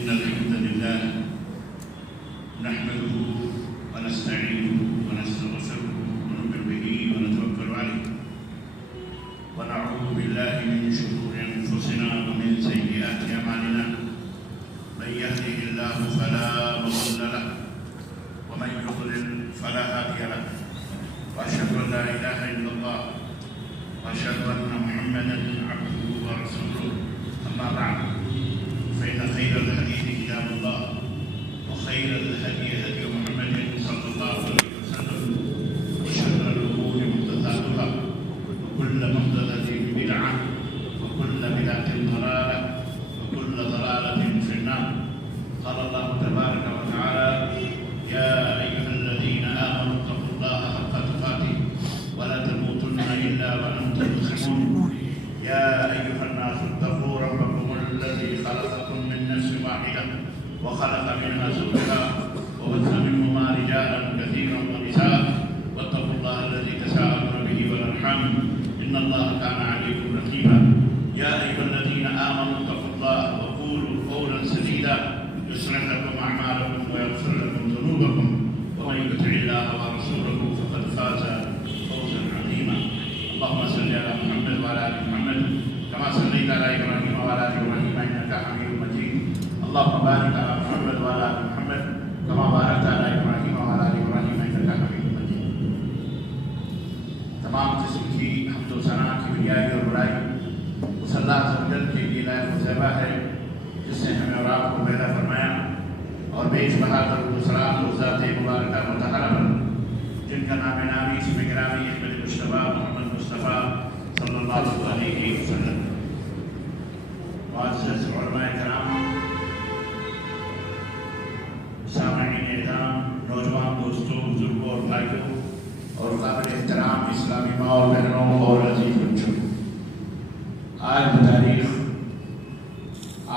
إن الحمد لله نحمده ونستعينه ونستغفره ونؤمن به ونتوكل عليه ونعوذ بالله من شرور أنفسنا ومن سيئات أعمالنا من يهده الله فلا مضل له ومن يضلل فلا هادي له وأشهد أن لا إله إلا الله وأشهد أن محمدا عبده ورسوله أما بعد فإن خير الحديث كتاب الله وخير الهدي هدي محمد صلى الله عليه وسلم وشر الأمور محدثاتها وكل محدثة بدعة وكل بدعة ضلالة وكل ضلالة في النار. قال الله تبارك وتعالى: يا أيها الذين آمنوا اتقوا الله حق تقاته ولا تموتن إلا وأنتم مسلمون. يا أيها الناس اتقوا ربكم الذي خلقكم من نفس واحدة وخلق منها زوجها وبث منهما رجالا كثيرا ونساء واتقوا الله الذي تساءلون به والأرحام إن الله كان عليكم رقيبا. يا أيها الذين آمنوا اتقوا الله وقولوا قولا سديدا يصلح لكم أعمالكم ويغفر لكم ذنوبكم ومن يطع الله ورسوله فقد فاز فوزا عظيما. اللهم صل على محمد وعلى آل محمد كما صليت على إبراهيم وعلى آل إبراهيم إنك حميد مجيد. اللهم بارك على محمد وعلى آل محمد كما باركت على إبراهيم وعلى آل إبراهيم إنك حميد مجيد. تمام قسم کی حمد و ثنا کی بڑائی اور بڑائی اس اللہ عز و جل کے لیے لائق و زیبا ہے جس نے ہمیں اور آپ کو پیدا فرمایا اور بیش بہادر دوسرات و ذات مبارکہ متحرہ پر جن کا نام نامی اسم گرامی احمد مصطفیٰ محمد مصطفیٰ صلی اللہ علیہ وسلم. معزز علماء کرام، سامعین اعظام، نوجوان دوستوں، بزرگوں اور بھائیوں اور قابل احترام اسلامی ماں اور بہنوں اور عزیز بچوں، آج بتاریخ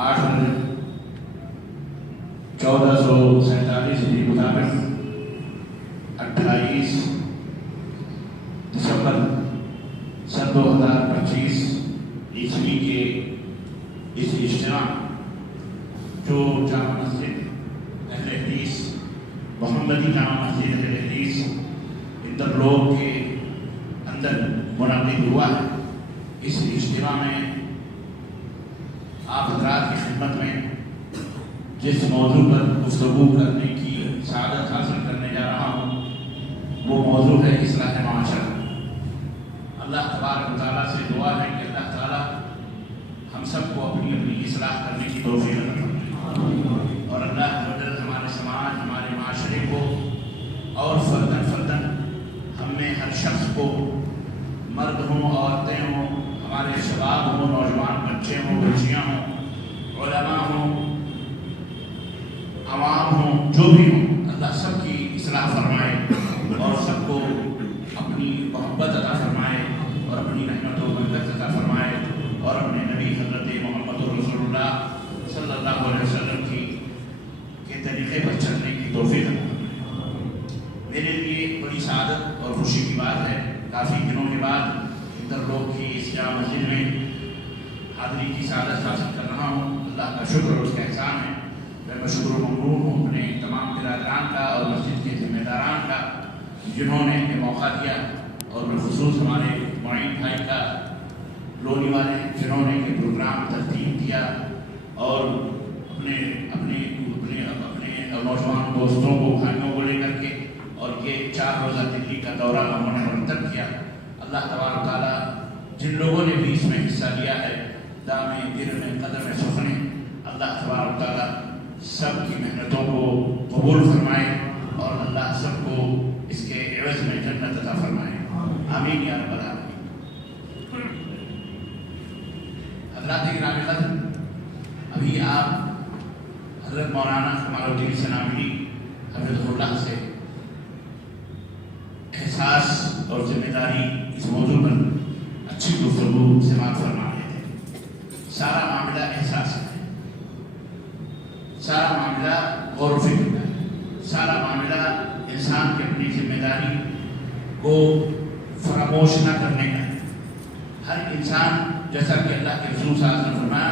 8/1447 کے مطابق 28 دسمبر سن 2025 عیسوی کے اس اجتماع جو جامع مسجد اہل حدیث محمدی جامع مسجد اہل حدیث انٹرلوک کے اندر منعقد ہوا ہے، اس اجتماع میں آپ حضرات کی خدمت میں جس موضوع پر گفتگو کرنے کی سعادت حاصل کرنے جا رہا ہوں وہ موضوع ہے اصلاح معاشرہ. اللہ تبارک و تعالیٰ سے دعا ہے کہ اللہ تعالیٰ ہم سب کو اپنی اپنی اصلاح کرنے کی توفیق عطا فرمائے اور اللہ تعالیٰ ہمارے سماج، ہمارے معاشرے کو اور فرداً فرداً ہم میں ہر شخص کو، مرد ہوں، عورتیں ہوں، ہمارے شباب ہوں، نوجوان بچے ہوں، بچیاں ہوں، علماء ہوں، عوام ہوں، جو بھی ہوں، اللہ سب کی اصلاح فرمائے اور سب کو اپنی محبت عطا فرمائے اور اپنی رحمت و برکت عطا فرمائے اور اپنے نبی حضرت محمد رسول اللہ صلی اللہ علیہ وسلم کے طریقے پر چلنے کی توفیق عطا فرمائے. میرے لیے بڑی سعادت اور خوشی کی بات ہے کافی دنوں کے بعد انٹرلوک کی اس جامع مسجد میں حاضری کی سعادت حاصل کر رہا ہوں. اللہ کا شکر اور اس کا احسان ہے. میں مشکور و ممنون ہوں اپنے تمام برادران کا اور مسجد کے ذمہ داران کا جنہوں نے یہ موقع دیا اور بالخصوص ہمارے معین بھائی کا لونی والے جنہوں نے یہ پروگرام ترتیب دیا اور اپنے نوجوان دوستوں کو، بھائیوں کو لے کر کے اور یہ 4 روزہ دلی کا دورہ انہوں نے مرتب کیا. اللہ تبارک و تعالیٰ جن لوگوں نے بھی اس میں حصہ لیا ہے دامِ دل میں قدم سخنے، اللہ تبارک و تعالیٰ سب کی محنتوں کو قبول فرمائے اور اللہ سب کو اس کے عوض میں جنت عطا فرمائے. آمین یا رب العالمین. حضرات گرامی قدر، ابھی آپ حضرت مولانا کمالالدین ثناوری حفظہ اللہ سے احساس اور ذمہ داری اس موضوع پر اچھی گفتگو سماعت فرما رہے تھے. سارا معاملہ احساس ہے، سارا معاملہ غور و فکر کا ہے، سارا معاملہ انسان کی اپنی ذمہ داری کو فراموش نہ کرنے کا ہے. ہر انسان جیسا کہ اللہ کے رسول صلی اللہ علیہ وسلم نے فرمایا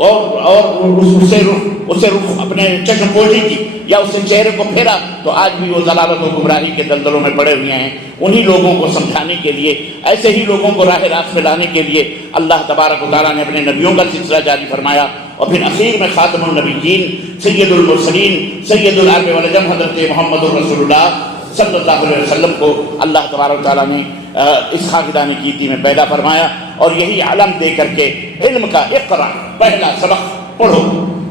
اور اسے رخ اپنے چشم پوشی کی یا اس سے چہرے کو پھیرا تو آج بھی وہ ضلالت و گمراہی کے دلدلوں میں پڑے ہوئے ہیں. انہی لوگوں کو سمجھانے کے لیے، ایسے ہی لوگوں کو راہ راست میں لانے کے لیے اللہ تبارک و تعالیٰ نے اپنے نبیوں کا سلسلہ جاری فرمایا. اور پھر اخیر میں خاتم النبیین سید المرسلین سید العرب والعجم حضرت محمد رسول اللہ صلی اللہ علیہ وسلم کو اللہ تبارک و تعالیٰ نے اس خاکدان گیتی میں پیدا فرمایا. اور یہی علم دے کر کے علم کا اقرا، پہلا سبق پڑھو.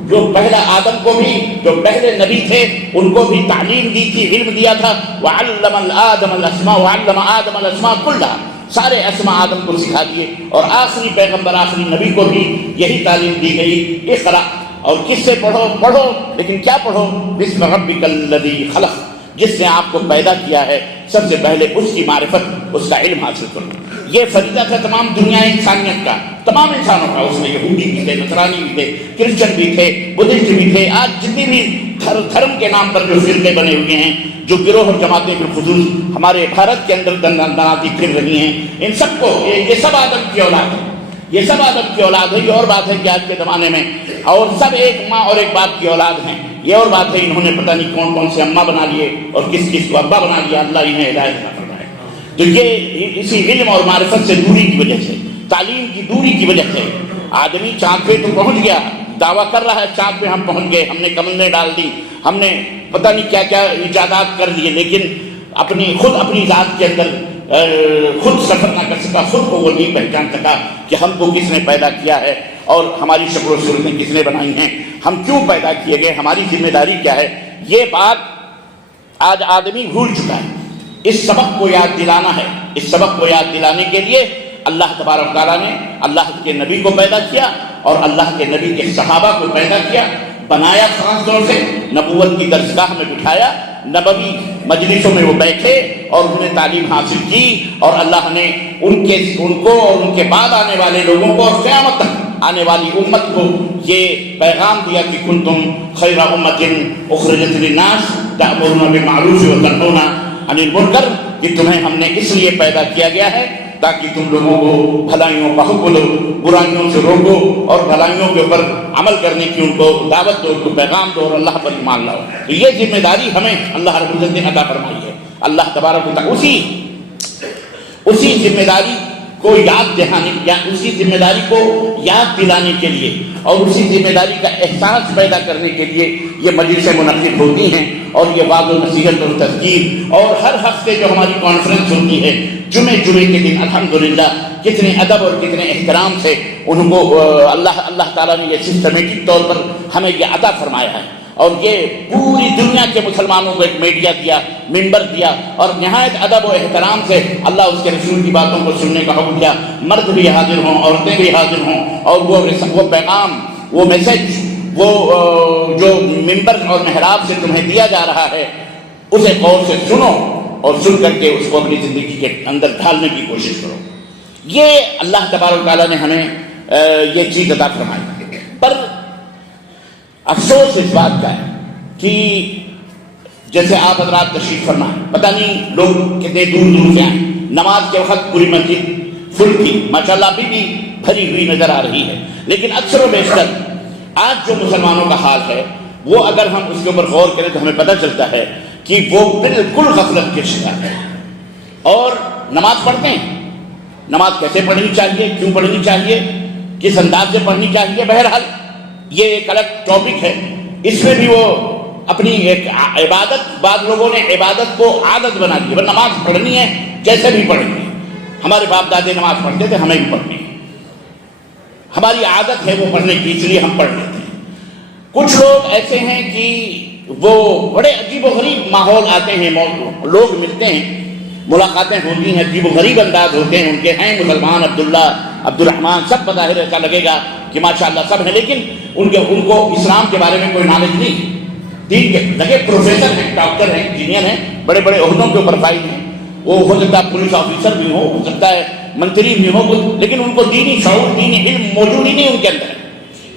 جو پہلا آدم کو بھی، جو پہلے نبی تھے ان کو بھی تعلیم دی تھی، علم دیا تھا. وعلم آدم الاسماء وعلم آدم الاسماء کلھا، سارے اسماء آدم کو سکھا دیے. اور آخری پیغمبر، آخری نبی کو بھی یہی تعلیم دی گئی، اقرا. اور کس سے پڑھو لیکن کیا پڑھو؟ بسم ربک الذی خلق، جس نے آپ کو پیدا کیا ہے سب سے پہلے اس کی معرفت، اس کا علم حاصل کرو. یہ فریضہ تھا تمام دنیا انسانیت کا، تمام انسانوں کا. اس میں یہودی بھی تھے، نصرانی بھی تھے، کرسچن بھی تھے، بدھسٹ بھی تھے. آج جتنی بھی دھرم کے نام پر جو فرقے بنے ہوئے ہیں، جو گروہ اور جماعتیں بالخصوص ہمارے بھارت کے اندر دناتی پھر رہی ہیں، ان سب کو یہ سب آدم کی اولاد ہے. یہ سب آدم کی اولاد ہے. یہ اور بات ہے کہ آج کے زمانے میں اور سب ایک ماں اور ایک باپ کی اولاد ہیں. یہ اور بات ہے انہوں نے پتہ نہیں کون کون سے اماں بنا لیے اور کس کس کو ابا بنا لیا. اللہ انہیں ہدایت نہ فرمائے. تو یہ اسی علم اور معرفت سے دوری کی وجہ سے، تعلیم کی دوری کی وجہ سے آدمی چاند پہ تو پہنچ گیا، دعویٰ کر رہا ہے چاند پہ ہم پہنچ گئے، ہم نے کمندیں ڈال دی، ہم نے پتہ نہیں کیا کیا ایجادات کر دیے، لیکن اپنی ذات کے اندر خود سفر نہ کر سکا. خود کو وہ نہیں پہچان سکا کہ ہم کو کس نے پیدا کیا ہے اور ہماری شکل و صورتیں کس نے بنائی ہیں، ہم کیوں پیدا کیے گئے، ہماری ذمہ داری کیا ہے. یہ بات آج آدمی بھول چکا ہے. اس سبق کو یاد دلانا ہے. اس سبق کو یاد دلانے کے لیے اللہ تبارک تعالیٰ نے اللہ کے نبی کو پیدا کیا اور اللہ کے نبی کے صحابہ کو پیدا کیا، بنایا خاص طور سے، نبوت کی درسگاہ میں بٹھایا، نبوی مجلسوں میں وہ بیٹھے اور انہوں نے تعلیم حاصل کی. اور اللہ نے ان کو اور ان کے بعد آنے والے لوگوں کو اور قیامت تک آنے والی امت کو یہ پیغام دیا کہ کنتم خیر امۃ اخرجت للناس تأمرون بالمعروف وتنہون عن المنکر، کہ تمہیں ہم نے اس لیے پیدا کیا گیا ہے تاکہ تم لوگوں کو بھلائیوں کا حکم دو، برائیوں سے روکو اور بھلائیوں کے اوپر عمل کرنے کی ان کو دعوت دو، ان کو پیغام دو اور اللہ پر ایمان لاؤ. تو یہ ذمہ داری ہمیں اللہ رب العزت نے عطا فرمائی ہے. اللہ تبارک و تعالیٰ اسی ذمہ داری کو یاد دہانے یا اسی ذمہ داری کو یاد دلانے کے لیے اور اسی ذمہ داری کا احساس پیدا کرنے کے لیے یہ مجلسیں منعقد ہوتی ہیں اور یہ وعظ و نصیحت اور تذکیر. اور ہر ہفتے جو ہماری کانفرنس ہوتی ہے جمعے کے دن الحمدللہ کتنے ادب اور کتنے احترام سے ان کو اللہ تعالیٰ نے یہ سسٹمیٹک طور پر ہمیں یہ عطا فرمایا ہے. اور یہ پوری دنیا کے مسلمانوں کو ایک میڈیا دیا، ممبر دیا اور نہایت ادب و احترام سے اللہ اس کے رسول کی باتوں کو سننے کا حکم دیا. مرد بھی حاضر ہوں، عورتیں بھی حاضر ہوں، اور وہ پیغام، وہ میسج، وہ جو ممبر اور محراب سے تمہیں دیا جا رہا ہے اسے غور سے سنو اور سن کر کے اس کو اپنی زندگی کے اندر ڈھالنے کی کوشش کرو. یہ اللہ تبارک تعالیٰ نے ہمیں یہ چیز عطا فرمائی. پر افسوس اس بات کا ہے کہ جیسے آپ حضرات تشریف فرمائیں، پتہ نہیں لوگ کتنے دور دور سے آئیں، نماز کے وقت پوری مسجد فل تھی، ماشاءاللہ ابھی بھی بھری ہوئی نظر آ رہی ہے. لیکن اکثر و بیشتر آج جو مسلمانوں کا حال ہے وہ اگر ہم اس کے اوپر غور کریں تو ہمیں پتہ چلتا ہے کہ وہ بالکل غفلت کے شکار ہے. اور نماز پڑھتے ہیں، نماز کیسے پڑھنی چاہیے، کیوں پڑھنی چاہیے، کس انداز سے پڑھنی چاہیے، بہرحال یہ ایک الگ ٹاپک ہے. اس میں بھی وہ اپنی ایک عبادت، بعض لوگوں نے عبادت کو عادت بنا دی. نماز پڑھنی ہے جیسے بھی پڑھنی ہے. ہمارے باپ دادے نماز پڑھتے تھے، ہمیں بھی پڑھنی ہے، ہماری عادت ہے وہ پڑھنے کی، اس لیے ہم پڑھ لیتے ہیں. کچھ لوگ ایسے ہیں کہ وہ بڑے عجیب و غریب ماحول آتے ہیں، لوگ ملتے ہیں، ملاقاتیں ہوتی ہیں، عجیب و غریب انداز ہوتے ہیں ان کے، ہیں مسلمان، عبداللہ، عبد الرحمن، سب بظاہر ایسا لگے گا کہ ماشاءاللہ سب ہیں، لیکن ان کو اسلام کے بارے میں کوئی نالج نہیں. دین کے لگے پروفیسر ہیں، ڈاکٹر ہیں، انجینئر ہیں، بڑے بڑے عہدوں کے اوپر فائز ہیں، وہ ہو سکتا ہے پولیس آفیسر بھی ہو سکتا ہے منتری بھی ہو، لیکن ان کو دینی شعور، دینی علم موجود ہی نہیں ان کے اندر.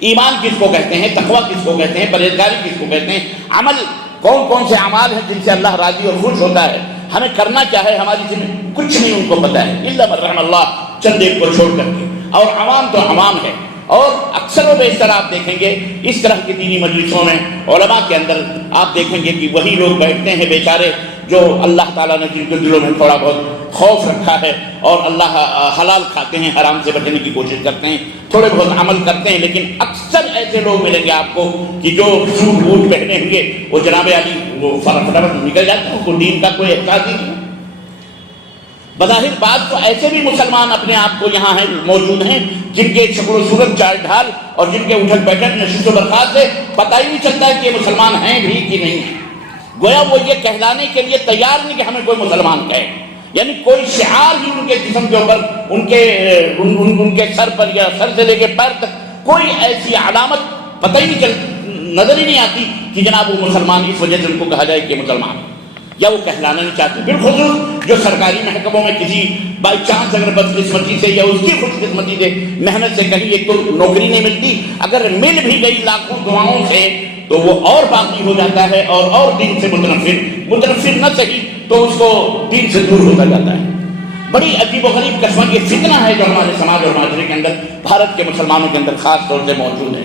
ایمان کس کو کہتے ہیں، تقویٰ کس کو کہتے ہیں، پرہیزگاری کس کو کہتے ہیں، عمل کون کون سے اعمال ہیں جن سے اللہ راضی اور خوش ہوتا ہے، ہمیں کرنا کیا ہے ہماری زندگی، کچھ نہیں ان کو پتہ ہے الا من رحم اللہ، چند ایک کو چھوڑ کر کے. اور عوام تو عوام ہے، اور اکثر و بیشتر آپ دیکھیں گے اس طرح کی دینی مجلسوں میں علماء کے اندر آپ دیکھیں گے کہ وہی لوگ بیٹھتے ہیں بیچارے جو اللہ تعالیٰ نے جن کے دلوں میں تھوڑا بہت خوف رکھا ہے اور اللہ حلال کھاتے ہیں، حرام سے بچنے کی کوشش کرتے ہیں، تھوڑے بہت عمل کرتے ہیں، لیکن اکثر ایسے لوگ ملیں گے آپ کو کہ جو سوٹ بوٹ پہنے ہوئے وہ جناب علی وہ فٹافٹ نکل جاتے ہیں، ان کو دین کا کوئی احساس ہی نہیں۔ بظاہر بات تو ایسے بھی مسلمان اپنے آپ کو یہاں ہیں موجود ہیں جن کے شکل و صورت چال ڈھال اور جن کے اٹھک بیٹھک نشست و برخاست سے پتہ ہی نہیں چلتا ہے کہ یہ مسلمان ہیں بھی کہ نہیں ہیں، گویا وہ یہ کہلانے کے لیے تیار نہیں کہ ہمیں کوئی مسلمان کہے، یعنی کوئی شعار ہی ان کے جسم کے اوپر ان کے سر پر یا سر سے لے کے پیر تک کوئی ایسی علامت پتہ ہی نہیں نظر ہی نہیں آتی کہ جناب وہ مسلمان، اس وجہ سے ان کو کہا جائے کہ مسلمان، یا وہ کہلانا نہیں چاہتے۔ بالخصوص جو سرکاری محکموں میں کسی بائی چانس اگر بدقسمتی سے یا اس کی خوش قسمتی سے محنت سے کہیں ایک تو نوکری نہیں ملتی، اگر مل بھی گئی لاکھوں دعاؤں سے تو وہ اور باقی ہو جاتا ہے اور دین سے متنفر نہ صحیح تو اس کو دین سے دور ہوتا جاتا ہے۔ بڑی عجیب و غریب قسم کی فتنہ ہے جو ہمارے سماج اور معاشرے کے اندر بھارت کے مسلمانوں کے اندر خاص طور سے موجود ہے۔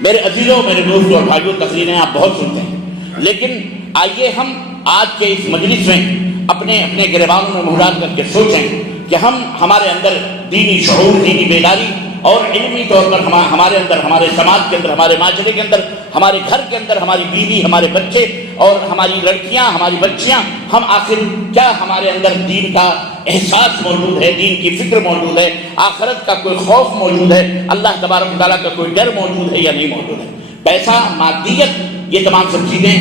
میرے عزیزوں، میرے دوستوں اور بھائیوں، تقریریں آپ بہت سنتے ہیں، لیکن آئیے ہم آج کے اس مجلس میں اپنے گریبانوں میں منہ ڈال کر کے سوچیں کہ ہمارے اندر دینی شعور، دینی بیداری اور علمی طور پر ہمارے اندر، ہمارے سماج کے اندر، ہمارے معاشرے کے اندر، ہمارے گھر کے اندر، ہماری بیوی، ہمارے بچے اور ہماری لڑکیاں، ہماری بچیاں، ہم آخر کیا ہمارے اندر دین کا احساس موجود ہے، دین کی فکر موجود ہے، آخرت کا کوئی خوف موجود ہے، اللہ تبارک و تعالیٰ کا کوئی ڈر موجود ہے یا نہیں موجود ہے؟ پیسہ، مادیت، یہ تمام سب چیزیں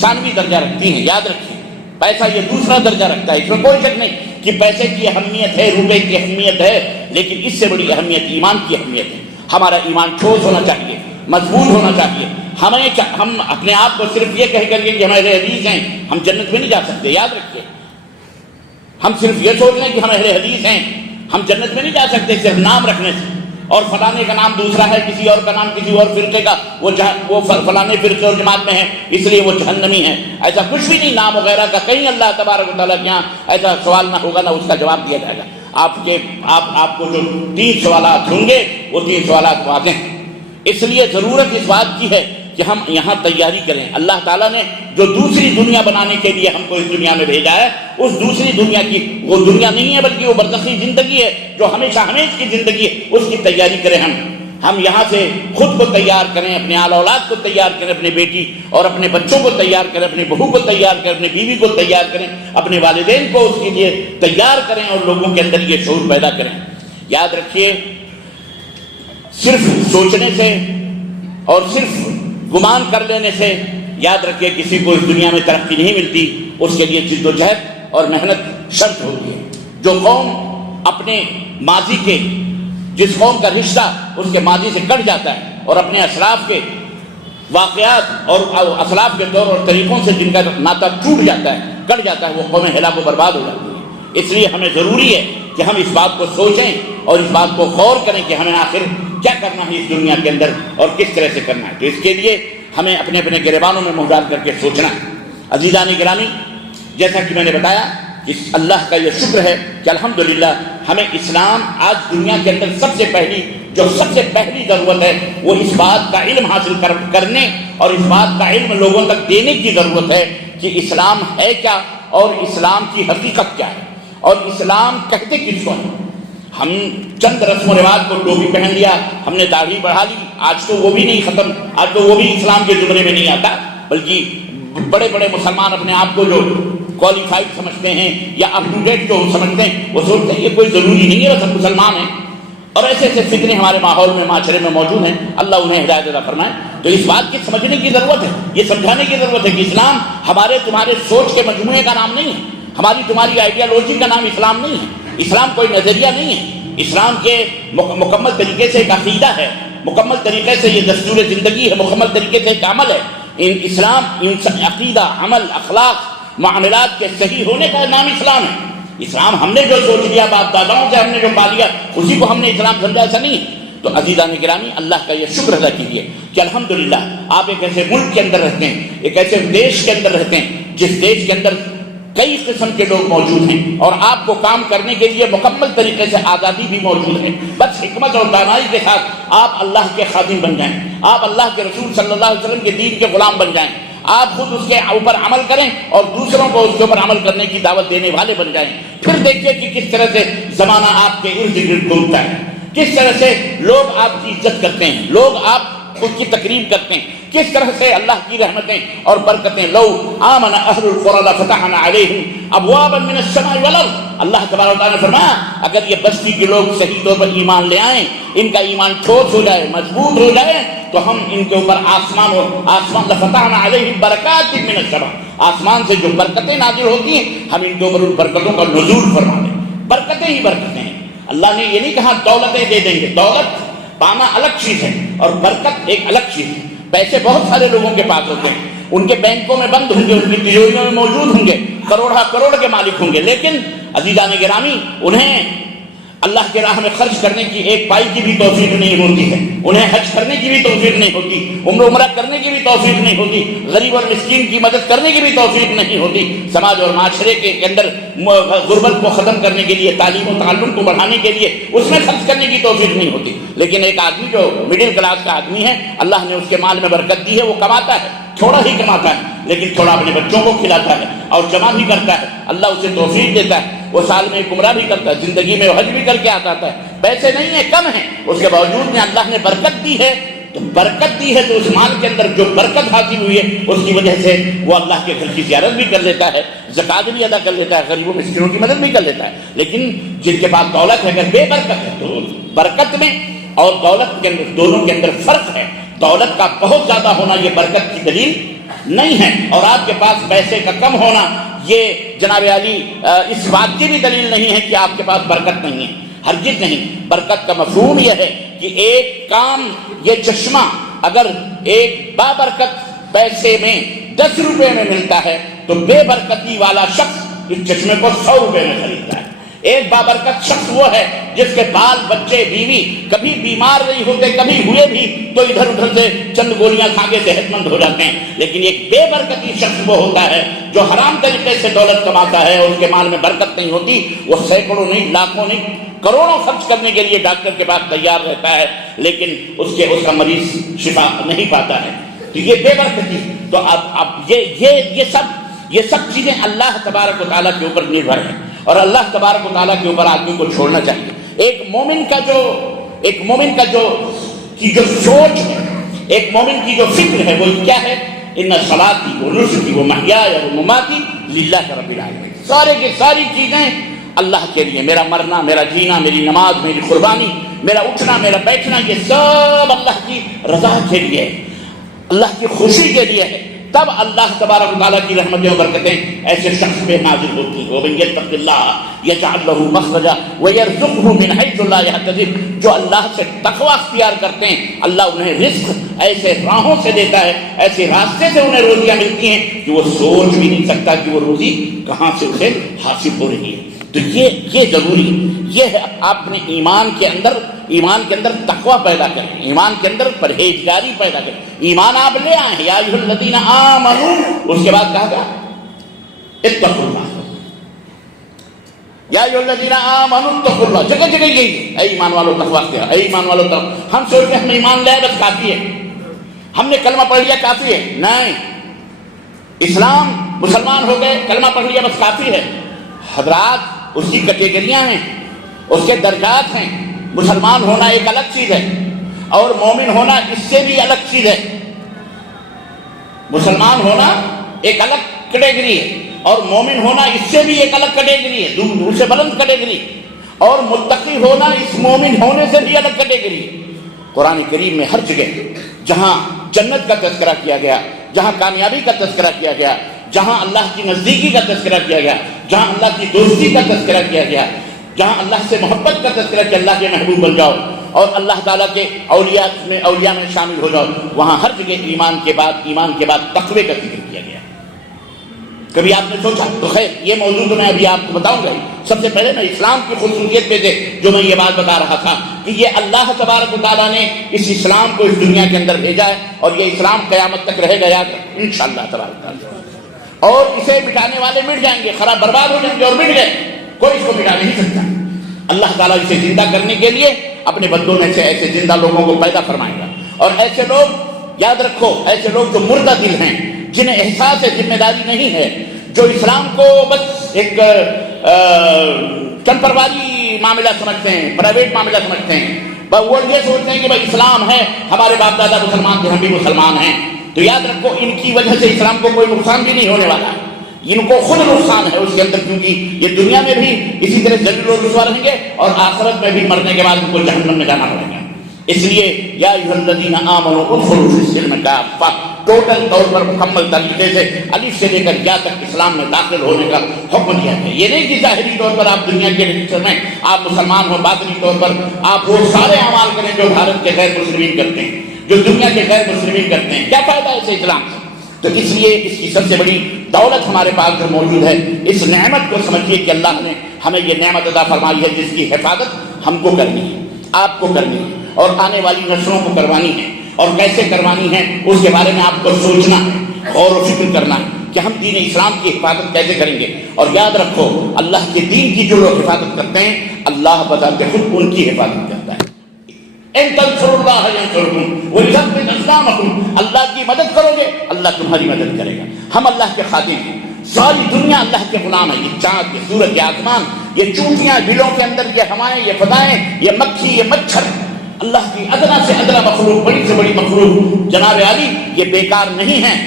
ثانوی درجہ رکھتی ہیں، یاد رکھیں پیسہ یہ دوسرا درجہ رکھتا ہے، اس میں کوئی شک نہیں کہ پیسے کی اہمیت ہے، روپے کی اہمیت ہے، لیکن اس سے بڑی اہمیت ایمان کی اہمیت ہے۔ ہمارا ایمان ٹھوس ہونا چاہیے، مضبوط ہونا چاہیے۔ ہم اپنے آپ کو صرف یہ کہہ کر کے کہ ہمارے حدیث ہیں ہم جنت میں نہیں جا سکتے، یاد رکھیے، ہم صرف یہ سوچ لیں کہ ہمارے حدیث ہیں ہم جنت میں نہیں جا سکتے صرف نام رکھنے سے، اور فلانے کا نام دوسرا ہے، کسی اور کا نام کسی اور فرقے کا، وہ فلانے فرقے اور جماعت میں ہے اس لیے وہ جہنمی ہے، ایسا کچھ بھی نہیں۔ نام وغیرہ کا کہیں اللہ تبارک و تعالیٰ کے یہاں ایسا سوال نہ ہوگا، نہ اس کا جواب دیا جائے گا۔ آپ کو جو 3 سوالات ہوں گے وہ 3 سوالات واضح ہیں، اس لیے ضرورت اس بات کی ہے کہ ہم یہاں تیاری کریں۔ اللہ تعالیٰ نے جو دوسری دنیا بنانے کے لیے ہم کو اس دنیا میں بھیجا ہے، اس دوسری دنیا کی وہ دنیا نہیں ہے بلکہ وہ برزخی زندگی ہے جو ہمیشہ ہمیشہ کی زندگی ہے، اس کی تیاری کریں۔ ہم یہاں سے خود کو تیار کریں، اپنے آل اولاد کو تیار کریں، اپنے بیٹی اور اپنے بچوں کو تیار کریں، اپنے بہو کو تیار کریں، اپنے بیوی کو تیار کریں، اپنے والدین کو اس کے لیے تیار کریں اور لوگوں کے اندر یہ شعور پیدا کریں۔ یاد رکھیے، صرف سوچنے سے اور صرف گمان کر لینے سے یاد رکھیے کسی کو اس دنیا میں ترقی نہیں ملتی، اس کے لیے جد و جہد اور محنت شرط ہوتی ہے۔ جو قوم اپنے ماضی کے، جس قوم کا رشتہ اس کے ماضی سے کٹ جاتا ہے اور اپنے اسلاف کے واقعات اور اسلاف کے طور اور طریقوں سے جن کا ناطہ ٹوٹ جاتا ہے، کٹ جاتا ہے، وہ قوم ہلاک و برباد ہو جاتی ہے۔ اس لیے ہمیں ضروری ہے کہ ہم اس بات کو سوچیں اور اس بات کو غور کریں کہ ہمیں آخر کیا کرنا ہے اس دنیا کے اندر اور کس طرح سے کرنا ہے۔ تو اس کے لیے ہمیں اپنے گریبانوں میں منہ ڈال کر کے سوچنا ہے۔ عزیزان گرامی، جیسا کہ میں نے بتایا کہ اللہ کا یہ شکر ہے کہ الحمدللہ ہمیں اسلام آج دنیا کے اندر سب سے پہلی ضرورت ہے وہ اس بات کا علم حاصل کرنے اور اس بات کا علم لوگوں تک دینے کی ضرورت ہے کہ اسلام ہے کیا اور اسلام کی حقیقت کیا ہے اور اسلام کہتے کس کو ہے۔ ہم چند رسم و رواج کو ٹوپی پہن لیا، ہم نے داڑھی بڑھا لی، آج تو وہ بھی نہیں ختم، آج تو وہ بھی اسلام کے زمرے میں نہیں آتا، بلکہ بڑے بڑے مسلمان اپنے آپ کو جو کوالیفائڈ سمجھتے ہیں یا اپ ٹو ڈیٹ جو سمجھتے ہیں وہ سوچتے ہیں یہ کوئی ضروری نہیں ہے، بس ہم مسلمان ہیں، اور ایسے ایسے فکریں ہمارے ماحول میں، معاشرے میں موجود ہیں۔ اللہ انہیں ہدایت عطا فرمائے۔ تو اس بات کی سمجھنے کی ضرورت ہے، یہ سمجھانے کی ضرورت ہے کہ اسلام ہمارے تمہارے سوچ کے مجموعے کا نام نہیں ہے، ہماری تمہاری آئیڈیالوجی کا نام اسلام نہیں ہے، اسلام کوئی نظریہ نہیں ہے، اسلام کے مکمل طریقے سے ایک عقیدہ ہے، مکمل طریقے سے یہ دستور زندگی ہے، مکمل طریقے سے ایک عمل ہے۔ اسلام عقیدہ، عمل، اخلاق، معاملات کے صحیح ہونے کا نام اسلام ہے۔ اسلام ہم نے جو سوچ لیا، باپ داداؤں سے ہم نے جو پا لیا، اسی کو ہم نے اسلام سمجھا، ایسا نہیں ہے۔ تو عزیزان گرامی، اللہ کا یہ شکر ادا کیجیے کہ الحمدللہ آپ ایک ایسے ملک کے اندر رہتے ہیں، ایک ایسے دیش کے اندر رہتے ہیں جس دیش کے اندر کئی قسم کے لوگ موجود ہیں اور آپ کو کام کرنے کے لیے مکمل طریقے سے آزادی بھی موجود ہے. بس حکمت اور دانائی کے ساتھ آپ اللہ کے خادم بن جائیں, آپ اللہ کے رسول صلی اللہ علیہ وسلم کے دین کے غلام بن جائیں, آپ خود اس کے اوپر عمل کریں اور دوسروں کو اس کے اوپر عمل کرنے کی دعوت دینے والے بن جائیں. پھر دیکھیے کہ کس طرح سے زمانہ آپ کے ارد گرد گھومتا ہے, کس طرح سے لوگ آپ کی عزت کرتے ہیں, لوگ آپ خود کی تقریب کرتے ہیں, کس طرح سے اللہ کی رحمتیں اور برکتیں. لو آمن اہل القری لفتحنا علیہم ابوابا من السماء والارض. اللہ تبارک و تعالیٰ نے فرمایا اگر یہ بستی کے لوگ صحیح طور پر ایمان لے آئیں, ان کا ایمان ٹھوس ہو جائے, مضبوط ہو جائے, تو ہم ان کے اوپر آسمان لفتحنا علیہم برکات من السماء, آسمان سے جو برکتیں نازل ہوتی ہیں ہم ان کے اوپر ان برکتوں کا نزول فرما دیں. برکتیں ہی برکتیں ہیں. اللہ نے یہ نہیں کہا دولتیں دے دیں گے, دولت پانا الگ چیز ہے اور برکت ایک الگ چیز ہے. پیسے بہت سارے لوگوں کے پاس ہوتے ہیں, ان کے بینکوں میں بند ہوں گے, ان کی تجوریوں میں موجود ہوں گے, کروڑ کے مالک ہوں گے, لیکن عزیزان گرامی انہیں اللہ کے راہ میں خرچ کرنے کی ایک پائی کی بھی توفیق نہیں ہوتی ہے, انہیں حج کرنے کی بھی توفیق نہیں ہوتی, عمرہ کرنے کی بھی توفیق نہیں ہوتی, غریب اور مسکین کی مدد کرنے کی بھی توفیق نہیں ہوتی, سماج اور معاشرے کے اندر غربت کو ختم کرنے کے لیے, تعلیم و تعلم کو بڑھانے کے لیے اس میں خرچ کرنے کی توفیق نہیں ہوتی. لیکن ایک آدمی جو مڈل کلاس کا آدمی ہے, اللہ نے اس کے مال میں برکت دی ہے, وہ کماتا ہے, تھوڑا ہی کماتا ہے, لیکن تھوڑا اپنے بچوں کو کھلاتا ہے اور جمع بھی کرتا ہے, اللہ اسے توفیق دیتا ہے, وہ سال میں ایک عمرہ بھی کرتا ہے, زندگی میں حج بھی کر کے آتا ہے. پیسے نہیں ہیں, کم ہیں, اس کے باوجود میں اللہ نے برکت دی ہے. تو برکت دی ہے تو اس مال کے اندر جو برکت حاصل ہوئی ہے اس کی وجہ سے وہ اللہ کے گھر کی زیارت بھی کر لیتا ہے, زکوٰۃ بھی ادا کر لیتا ہے, غریبوں مسکینوں کی مدد بھی کر لیتا ہے. لیکن جن کے پاس دولت ہے, اگر بے برکت ہے, تو برکت میں اور دولت کے اندر دونوں کے اندر فرق ہے. دولت کا بہت زیادہ ہونا یہ برکت کی دلیل نہیں ہے, اور آپ کے پاس پیسے کا کم ہونا یہ جناب علی اس بات کی بھی دلیل نہیں ہے کہ آپ کے پاس برکت نہیں ہے. ہرگز نہیں. برکت کا مفہوم یہ ہے کہ ایک کام, یہ چشمہ اگر ایک بابرکت پیسے میں 10 روپے میں ملتا ہے تو بے برکتی والا شخص اس چشمے کو 100 روپے میں خریدتا ہے. ایک بابرکت شخص وہ ہے جس کے بال بچے بیوی کبھی بیمار نہیں ہوتے, کبھی ہوئے بھی تو ادھر ادھر سے چند گولیاں کھا کے صحت مند ہو جاتے ہیں. لیکن ایک بے برکتی شخص وہ ہوتا ہے جو حرام طریقے سے دولت کماتا ہے اور اس کے مال میں برکت نہیں ہوتی, وہ سینکڑوں نہیں, لاکھوں نہیں, کروڑوں خرچ کرنے کے لیے ڈاکٹر کے پاس تیار رہتا ہے, لیکن اس کا مریض شفا نہیں پاتا ہے. تو یہ بے برکتی. تو اب یہ سب چیزیں اللہ تبارک و تعالیٰ کے اوپر نربھر ہیں, اور اللہ تبارک و تعالیٰ کے اوپر آدمی کو چھوڑنا چاہیے. ایک مومن کا جو سوچ ہے, ایک مومن کی جو فکر ہے, وہ کیا ہے؟ ان صلاتی و نسکی و محیای و مماتی للہ رب العالمین. سارے کی ساری چیزیں اللہ کے لیے, میرا مرنا, میرا جینا, میری نماز, میری قربانی, میرا اٹھنا, میرا بیٹھنا, یہ سب اللہ کی رضا کے لیے ہے, اللہ کی خوشی کے لیے ہے. تب اللہ تبارک و تعالیٰ کی رحمتیں و برکتیں ایسے شخص پہ نازل ہوتی ہیں. وَمَن يَتَّقِ اللَّهَ يَجْعَلْ لَهُ مَخْرَجًا وَيَرْزُقْهُ مِنْ حَيْثُ لَا يَحْتَسِبُ. جو اللہ سے تقوی اختیار کرتے ہیں, اللہ انہیں رزق ایسے راہوں سے دیتا ہے, ایسے راستے سے انہیں روزیاں ملتی ہیں کہ وہ سوچ بھی نہیں سکتا کہ وہ روزی کہاں سے اسے حاصل ہو رہی ہے. تو یہ ضروری, یہ ہے آپ نے ایمان کے اندر تقوی پیدا کریں, ایمان کے اندر پرہیزگاری پیدا کریں. ایمان آپ لے آئے, یا ایھا الذین آمنوا, اس کے بعد کہا گیا اتقوا اللہ, یا ایھا الذین آمنوا اتقوا اللہ. جگہ جگہ یہی ہے, اے ایمان والو تقوی اختیار, اے ایمان والو تقوی. ہم سوچتے ہیں ہم نے ایمان لیا بس کافی ہے, ہم نے کلمہ پڑھ لیا کافی ہے. نہیں, اسلام, مسلمان ہو گئے, کلمہ پڑھ لیا بس کافی ہے. حضرات, اس کی کیٹیگریاں ہیں, اس کے درجات ہیں. مسلمان ہونا ایک الگ چیز ہے اور مومن ہونا اس سے بھی الگ چیز ہے. مسلمان ہونا ایک الگ کیٹیگری ہے اور مومن ہونا اس سے بھی ایک الگ کیٹیگری ہے, دور سے بلند کیٹیگری. اور متقی ہونا اس مومن ہونے سے بھی الگ کیٹیگری ہے. قرآن کریم میں ہر جگہ جہاں جنت کا تذکرہ کیا گیا, جہاں کامیابی کا تذکرہ کیا گیا, جہاں اللہ کی نزدیکی کا تذکرہ کیا گیا, جہاں اللہ کی دوستی کا تذکرہ کیا گیا, جہاں اللہ سے محبت کا تذکرہ کہ اللہ کے محبوب بن جاؤ اور اللہ تعالیٰ کے اولیاء میں شامل ہو جاؤ, وہاں ہر جگہ ایمان کے بعد تقوی کا ذکر کیا گیا. کبھی آپ نے سوچا؟ تو خیر, یہ موضوع تو میں ابھی آپ کو بتاؤں گا. سب سے پہلے میں اسلام کی خصوصیت پہ سے جو میں یہ بات بتا رہا تھا کہ یہ اللہ تبارک و تعالیٰ نے اس اسلام کو اس دنیا کے اندر بھیجا ہے, اور یہ اسلام قیامت تک رہے گا, یاد انشاءاللہ تبارک تعالیٰ. اور اسے مٹانے والے مٹ جائیں گے، خراب برباد ہو جائیں گے اور مٹ گئے، کوئی اس کو مٹا نہیں سکتا۔ اللہ تعالیٰ اسے زندہ کرنے کے لیے اپنے بندوں میں سے ایسے زندہ لوگوں کو پیدا فرمائے گا، اور ایسے لوگ یاد رکھو، ایسے لوگ جو مردہ دل ہیں، جنہیں احساس ذمہ داری نہیں ہے، جو اسلام کو بس ایک ٹمپروری معاملہ سمجھتے ہیں، پرائیویٹ معاملہ سمجھتے ہیں، وہ یہ سوچتے ہیں کہ بھائی اسلام ہے، ہمارے باپ دادا مسلمان تھے، ہم بھی مسلمان ہیں، تو یاد رکھو ان کی وجہ سے اسلام کو کوئی نقصان بھی نہیں ہونے والا، ان کو خود نقصان ہے اس کے اندر، کیونکہ یہ دنیا میں بھی اسی طرح ذلیل و رسوا رہیں گے اور آخرت میں بھی مرنے کے بعد ان کو جہنم میں جانا پڑے گا۔ اس لیے یا ایھا الذین آمنوا ادخلوا فی السلم کافہ، ٹوٹل طور پر مکمل طریقے سے الف سے لے کر یا تک اسلام میں داخل ہونے کا حکم دیا ہے۔ یہ نہیں کہ ظاہری طور پر آپ دنیا کے رجسٹر میں آپ مسلمان ہو، باطنی طور پر آپ وہ سارے اعمال کریں جو بھارت کے غیر مسلمین کرتے ہیں، جو دنیا کے غیر مسلمین کرتے ہیں، کیا فائدہ ہے اسے اسلام سے؟ تو اس لیے اس کی سب سے بڑی دولت ہمارے پاس جو موجود ہے، اس نعمت کو سمجھیے کہ اللہ نے ہمیں یہ نعمت عطا فرمائی ہے، جس کی حفاظت ہم کو کرنی ہے، آپ کو کرنی ہے، اور آنے والی نسلوں کو کروانی ہے، اور کیسے کروانی ہے اس کے بارے میں آپ کو سوچنا ہے، غور و فکر کرنا ہے کہ ہم دین اسلام کی حفاظت کیسے کریں گے۔ اور یاد رکھو، اللہ کے دین کی جو لوگ حفاظت کرتے ہیں، اللہ بذات خود ان کی حفاظت کرتا ہے۔ ان تنصروا اللہ ینصرکم ویثبت اقدامکم، اللہ کی مدد کرو گے اللہ تمہاری مدد کرے گا۔ ہم اللہ کے خادم ہیں، ساری دنیا اللہ کے غلام ہے، یہ چاند، یہ سورج، یہ آسمان، یہ چونٹیاں دلوں کے اندر، یہ ہوائیں، یہ فضائیں، یہ مکھی، یہ مچھر، اللہ کی ادنا سے ادنا مخلوق، بڑی سے بڑی مخلوق جناب علی یہ بیکار نہیں ہیں،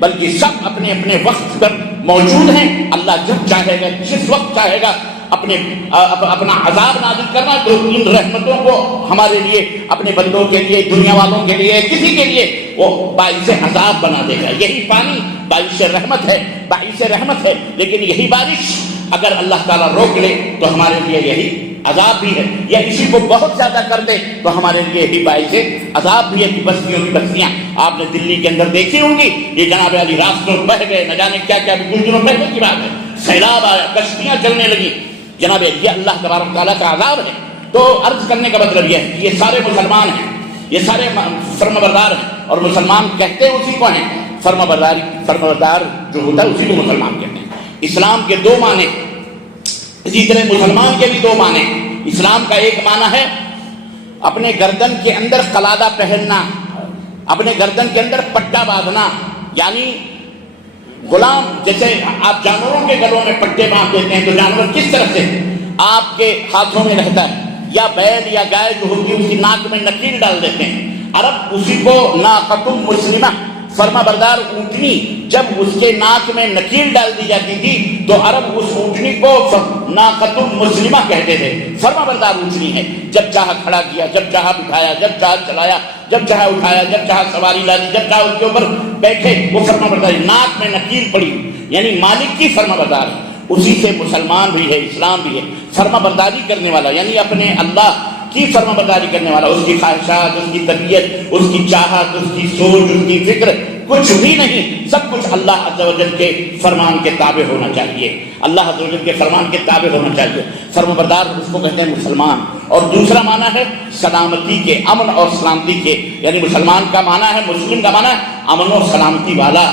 بلکہ سب اپنے اپنے وقت پر موجود ہیں۔ اللہ جب چاہے گا، جس وقت چاہے گا اپنا عذاب نازل کرنا، تو ان رحمتوں کو ہمارے لیے، اپنے بندوں کے لیے، دنیا والوں کے لیے، کسی کے لیے وہ باعث عذاب بنا دے گا۔ یہی پانی باعث رحمت ہے، باعث رحمت ہے، لیکن یہی بارش اگر اللہ تعالیٰ روک لے تو ہمارے لیے یہی عذاب بھی ہے، یا اسی کو بہت زیادہ کر دے تو ہمارے لیے یہی باعث عذاب بھی ہے۔ کہ بستیوں کی بستیاں آپ نے دلی کے اندر دیکھی ہوں گی، یہ جناب علی راستوں بہ گئے، نہ جانے کیا کیا، کچھ دنوں پہلے کی بات ہے، سیلاب آیا، کشتیاں چلنے لگی، جناب یہ اللہ تبارک تعالیٰ کا عذاب ہے۔ تو عرض کرنے کا مطلب یہ ہے کہ یہ سارے مسلمان ہیں، یہ سارے فرمانبردار ہیں، اور مسلمان کہتے اسی کو ہیں، فرمانبردار جو ہوتا ہے اسی کو مسلمان کہتے ہیں۔ اسلام کے دو معنی، اسی طرح مسلمان کے بھی دو معنی۔ اسلام کا ایک معنی ہے اپنے گردن کے اندر قلادہ پہننا، اپنے گردن کے اندر پٹا باندھنا، یعنی غلام، جیسے آپ جانوروں کے گلوں میں پٹے باندھ دیتے ہیں تو جانور کس طرح سے آپ کے ہاتھوں میں رہتا ہے، یا بیل یا گائے جو ہوتی ہے اس کی ناک میں نکیل ڈال دیتے ہیں۔ عرب اسی کو ناقۃ مسلمہ، فرما بردار اونٹنی، جب اس کے ناک میں نکیل ڈال دی جاتی تھی تو عرب اس اونٹنی کو ناقۃ مسلمہ کہتے تھے، فرما بردار اونٹنی ہے۔ جب چاہا کھڑا کیا، جب چاہا بٹھایا، جب چاہا چلایا، جب چاہا اٹھایا، جب چاہا سواری لا دی، جب چاہا اس کے اوپر بیٹھے، وہ فرما بردار، ناک میں نکیل پڑی، یعنی مالک کی فرما بردار ہے۔ اسی سے مسلمان بھی ہے، اسلام بھی ہے، فرما برداری کرنے والا، یعنی اپنے اللہ کی فرما برداری کرنے والا، اس کی خواہشات، اس کی طبیعت، اس کی چاہت، اس کی سوچ، اس کی فکر کچھ بھی نہیں، سب کچھ اللہ عز و جل کے فرمان کے تابع ہونا چاہیے، اللہ عز و جل کے فرمان کے تابع ہونا چاہیے۔ فرما بردار اس کو کہتے ہیں مسلمان۔ اور دوسرا معنی ہے سلامتی کے، امن اور سلامتی کے، یعنی مسلمان کا معنی ہے، مسلم کا معنی ہے امن و سلامتی والا،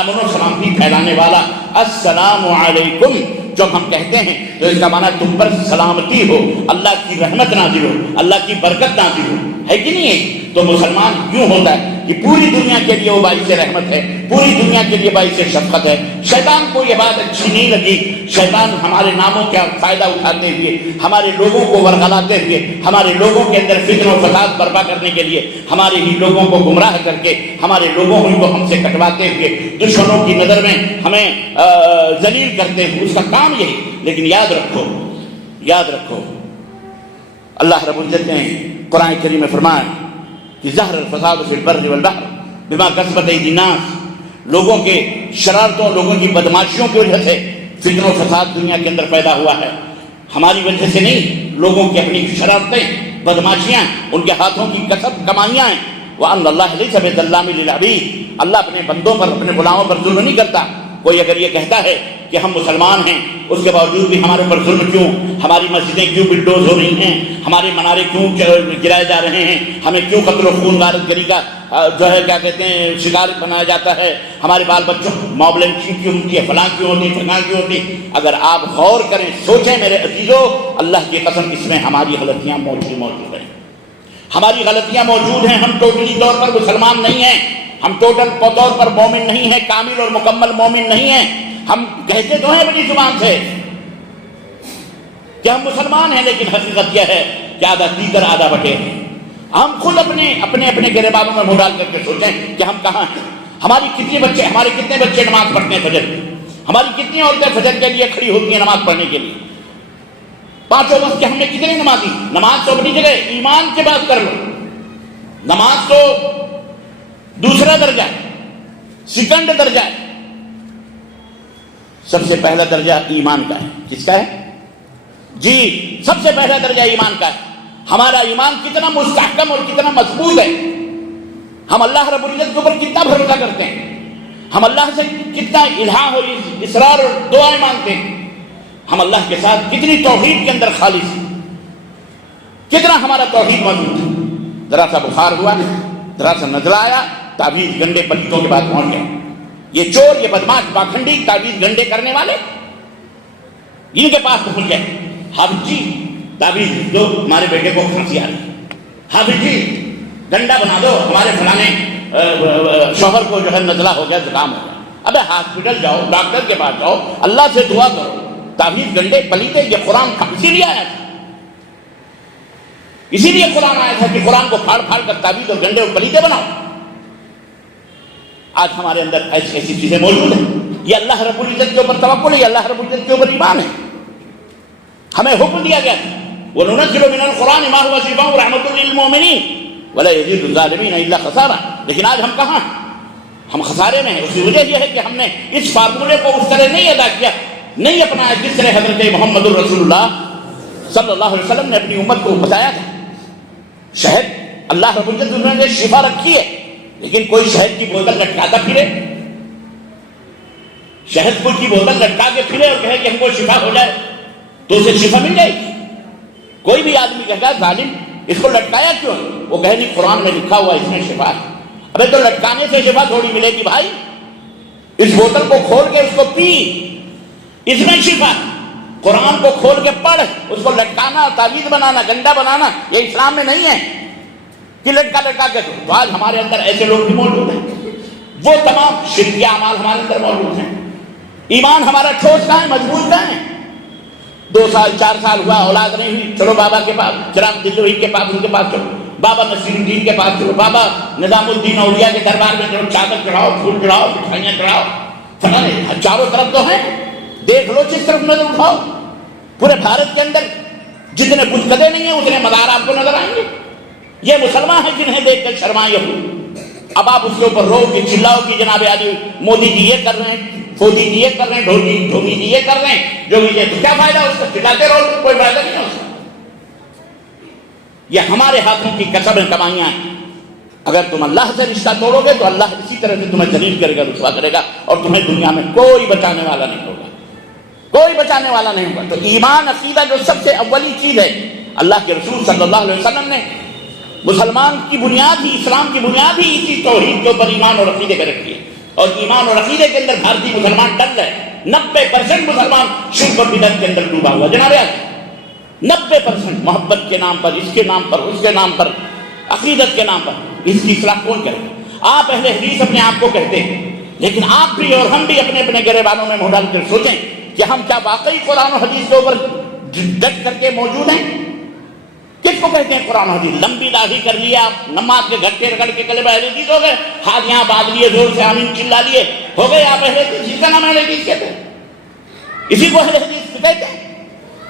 امن و سلامتی پھیلانے والا۔ السلام علیکم جب ہم کہتے ہیں تو اس کا معنی تم پر سلامتی ہو، اللہ کی رحمت نازل ہو، اللہ کی برکت نازل ہو، ہے کہ نہیں ہے؟ تو مسلمان یوں ہوتا ہے کہ پوری دنیا کے لیے وہ باعث رحمت ہے، پوری دنیا کے لیے باعث شفقت ہے۔ شیطان کو یہ بات اچھی نہیں لگی، شیطان ہمارے ناموں کا فائدہ اٹھاتے ہوئے، ہمارے لوگوں کو ورغلاتے ہوئے، ہمارے لوگوں کے اندر فتن و فساد برپا کرنے کے لیے، ہمارے ہی لوگوں کو گمراہ کر کے، ہمارے لوگوں کو ہم سے کٹواتے ہوئے، دشمنوں کی نظر میں ہمیں ذلیل کرتے ہوئے، اس کا کام یہی۔ لیکن یاد رکھو اللہ رب العزت نے قرآن کریم میں فرمایا کہ ظہر الفساد فی البر والبحر بما کسبت ایدی الناس، لوگوں کے شرارتوں، لوگوں کی بدماشیوں کی وجہ سے فتن و فساد دنیا کے اندر پیدا ہوا ہے، ہماری وجہ سے نہیں، لوگوں کی اپنی شرارتیں، بدماشیاں، ان کے ہاتھوں کی کسب کمائیاں ہیں۔ وَأَنَّ اللَّهَ لَيْسَ بِظَلَّامٍ لِلْعَبِيدِ، اللہ اپنے بندوں پر، اپنے غلاموں پر ظلم نہیں کرتا۔ کوئی اگر یہ کہتا ہے کہ ہم مسلمان ہیں، اس کے باوجود بھی ہمارے اوپر ظلم کیوں، ہماری مسجدیں کیوں بلڈوز ہو رہی ہیں، ہمارے منارے کیوں گرائے جا رہے ہیں، ہمیں کیوں قتل و خون غارت گری کا جو ہے کیا کہتے ہیں شکار بنایا جاتا ہے، ہمارے بال بچوں موب لنچنگ کیوں ہوتی ہے، فلاں کیوں ہوتی ہے، فلاں کیوں ہوتی ہے۔ اگر آپ غور کریں، سوچیں میرے عزیزو، اللہ کی قسم اس میں ہماری غلطیاں موجود ہیں، ہماری غلطیاں موجود ہیں۔ ہم ٹوٹلی طور پر مسلمان نہیں ہیں، ہم ٹوٹل طور پر مومن نہیں ہیں، کامل اور مکمل مومن نہیں ہیں۔ ہم کہتے تو ہیں بڑی زبان سے کہ ہم مسلمان ہیں، لیکن حقیقت یہ ہے کہ آدھا دیگر آدھا بٹے ہیں۔ ہم خود اپنے گریبانوں میں منہ ڈال کر کے سوچیں کہ ہم کہاں ہیں۔ ہمارے کتنے بچے نماز پڑھتے ہیں فجر کی، ہماری کتنی عورتیں فجر کے لیے کھڑی ہوتی ہیں نماز پڑھنے کے لیے، پانچوں وقت کے ہم نے کتنے نمازی۔ نماز تو اپنی جگہ، ایمان کی بات کر لو، نماز تو دوسرا درجہ ہے، سیکنڈ درجہ ہے، سب سے پہلا درجہ ایمان کا ہے۔ کس کا ہے؟ جی، سب سے پہلا درجہ ایمان کا ہے۔ ہمارا ایمان کتنا مستحکم اور کتنا مضبوط ہے، ہم اللہ رب العزت کے اوپر کتنا بھروسہ کرتے ہیں، ہم اللہ سے کتنا الہام اور اصرار اور دعائیں مانگتے ہیں، ہم اللہ کے ساتھ کتنی توحید کے اندر خالص ہیں، کتنا ہمارا توحید موجود ہے۔ ذرا سا بخار ہوا، ذرا سا نزلہ آیا، تعویذ گنڈے پلیتوں کے بعد پہنچ گئے۔ یہ چور، یہ بدماش، پاکھنڈی، تعویذ گنڈے کرنے والے ان کے پاس پہنچ گئے۔ حافظ جی تعویذ دو، ہمارے بیٹے کو کھانسی آ رہی ہے، حافظ جی ڈنڈا بنا دو، ہمارے فلانے شوہر کو جو ہے نزلہ ہو گیا، زکام ہو گیا۔ ابے ہاسپٹل جاؤ، ڈاکٹر کے پاس جاؤ، اللہ سے دعا کرو۔ تعویذ گنڈے پلیتے، یہ قرآن اسی لیے آیا تھا، اسی لیے قرآن آیا تھا کہ قرآن کو پھاڑ پھاڑ کر تعویذ اور گنڈے اور پلیتے بناؤ۔ آج ہمارے اندر ایسی چیزیں موجود ہیں۔ یہ اللہ رب العزت کے اوپر توکل ہے، یہ اللہ رب العزت کے اوپر ایمان ہے۔ ہمیں حکم دیا گیا تھا وَنُنَزِّلُ مِنَ الْقُرْآنِ مَا هُوَ شِفَاءٌ وَرَحْمَةٌ لِّلْمُؤْمِنِينَ وَلَا يَزِيدُ الظَّالِمِينَ إِلَّا خَسَارًا۔ لیکن آج ہم کہاں ہیں؟ ہم خسارے میں ہیں۔ اس کی وجہ یہ ہے کہ ہم نے اس فارمولے کو اس طرح نہیں ادا کیا، نہیں اپنایا جس طرح حضرت محمد الرسول اللہ صلی اللہ علیہ وسلم نے اپنی امت کو بتایا تھا۔ شہد اللہ رب العزت انہوں نے شفا رکھی ہے، لیکن کوئی شہد کی بوتل لٹکاتا پھرے، شہد کی بوتل لٹکا کے پھرے اور کہے کہ ہم کو شفا ہو جائے تو اسے شفا مل جائے گی۔ کوئی بھی آدمی کہے گا ظالم اس کو لٹکایا کیوں؟ وہ کہے نہیں قرآن میں لکھا ہوا اس میں شفا ہے۔ ابے تو لٹکانے سے شفا تھوڑی ملے گی بھائی، اس بوتل کو کھول کے اس کو پی، اس میں شفا ہے۔ قرآن کو کھول کے پڑھ، اس کو لٹکانا، تعویذ بنانا، گنڈا بنانا یہ اسلام میں نہیں ہے کہ لٹکا کے تو آج ہمارے اندر ایسے لوگ بھی موجود ہیں۔ وہ تمام شرکیہ اعمال ہمارے اندر موجود ہیں۔ ایمان ہمارا ٹھوس کہاں ہے، مضبوط کہاں ہے؟ 2 سال 4 سال ہوا، اولاد نہیں ہوئی، چلو بابا کے پاس، چراغ دلوئی کے پاس، ان کے پاس چلو، بابا نصیر الدین کے پاس چلو، بابا نظام الدین اولیاء کے دربار میں چلو، چادر چڑھاؤ، پھول چڑھاؤ، مٹھائیاں چڑھاؤ، فلاں چاروں طرف تو ہیں، دیکھ لو جس طرف نظر اٹھاؤ، پورے بھارت کے اندر جتنے بت کدے نہیں ہیں اتنے مزار آپ کو نظر آئیں گے۔ یہ مسلمان ہیں جنہیں دیکھ کر شرمائے ہو۔ اب آپ اس کے اوپر رو کہ چلاؤ کہ جناب علی مودی جی یہ کر رہے ہیں، فوجی جی یہ کر رہے ہیں، ڈھونگی جی یہ کر رہے ہیں، جو بھی یہ، تو کیا فائدہ اس کا؟ چلاتے رہو، کوئی فائدہ نہیں ہے اس کا۔ یہ ہمارے ہاتھوں کی کسب کمائیاں ہیں۔ اگر تم اللہ سے رشتہ توڑو گے تو اللہ اسی طرح سے تمہیں ذلیل کرے گا، رسوا کرے گا، اور تمہیں دنیا میں کوئی بچانے والا نہیں ہوگا، کوئی بچانے والا نہیں ہوگا۔ تو ایمان عقیدہ جو سب سے اولی چیز ہے، اللہ کے رسول صلی اللہ علیہ وسلم نے مسلمان کی بنیاد ہی، اسلام کی بنیاد ہی اسی توحید کے اوپر ایمان اور عقیدے کے رکھی ہے۔ اور ایمان اور عقیدے کے اندر بھارتی مسلمان ڈل رہے، 90% مسلمان شرک اور بدعت کے اندر ڈوبا ہوا جناب، 90% محبت کے نام پر، اس کے نام پر، اس کے نام پر، عقیدت کے نام پر۔ اس کی اصلاح کون کرے؟ آپ اہل حدیث اپنے آپ کو کہتے ہیں، لیکن آپ بھی اور ہم بھی اپنے اپنے گریبانوں میں منہ ڈال کر سوچیں کہ ہم کیا واقعی قرآن و حدیث کے اوپر ڈٹ کر کے موجود ہیں؟ کس کو کہتے ہیں قرآن و حدیث؟ لمبی داڑھی کر لیا آپ، نماز کے گھٹے رگڑ کے کلمہ اہل حدیث ہو گئے، ہاتھ یہاں باندھ لیے، زور سے آمین چلا لیے، ہو گئے آپ اہل حدیث۔ جس کا نام اہل حدیث کہتے ہیں، اسی کو اہل حدیث کہتے ہیں۔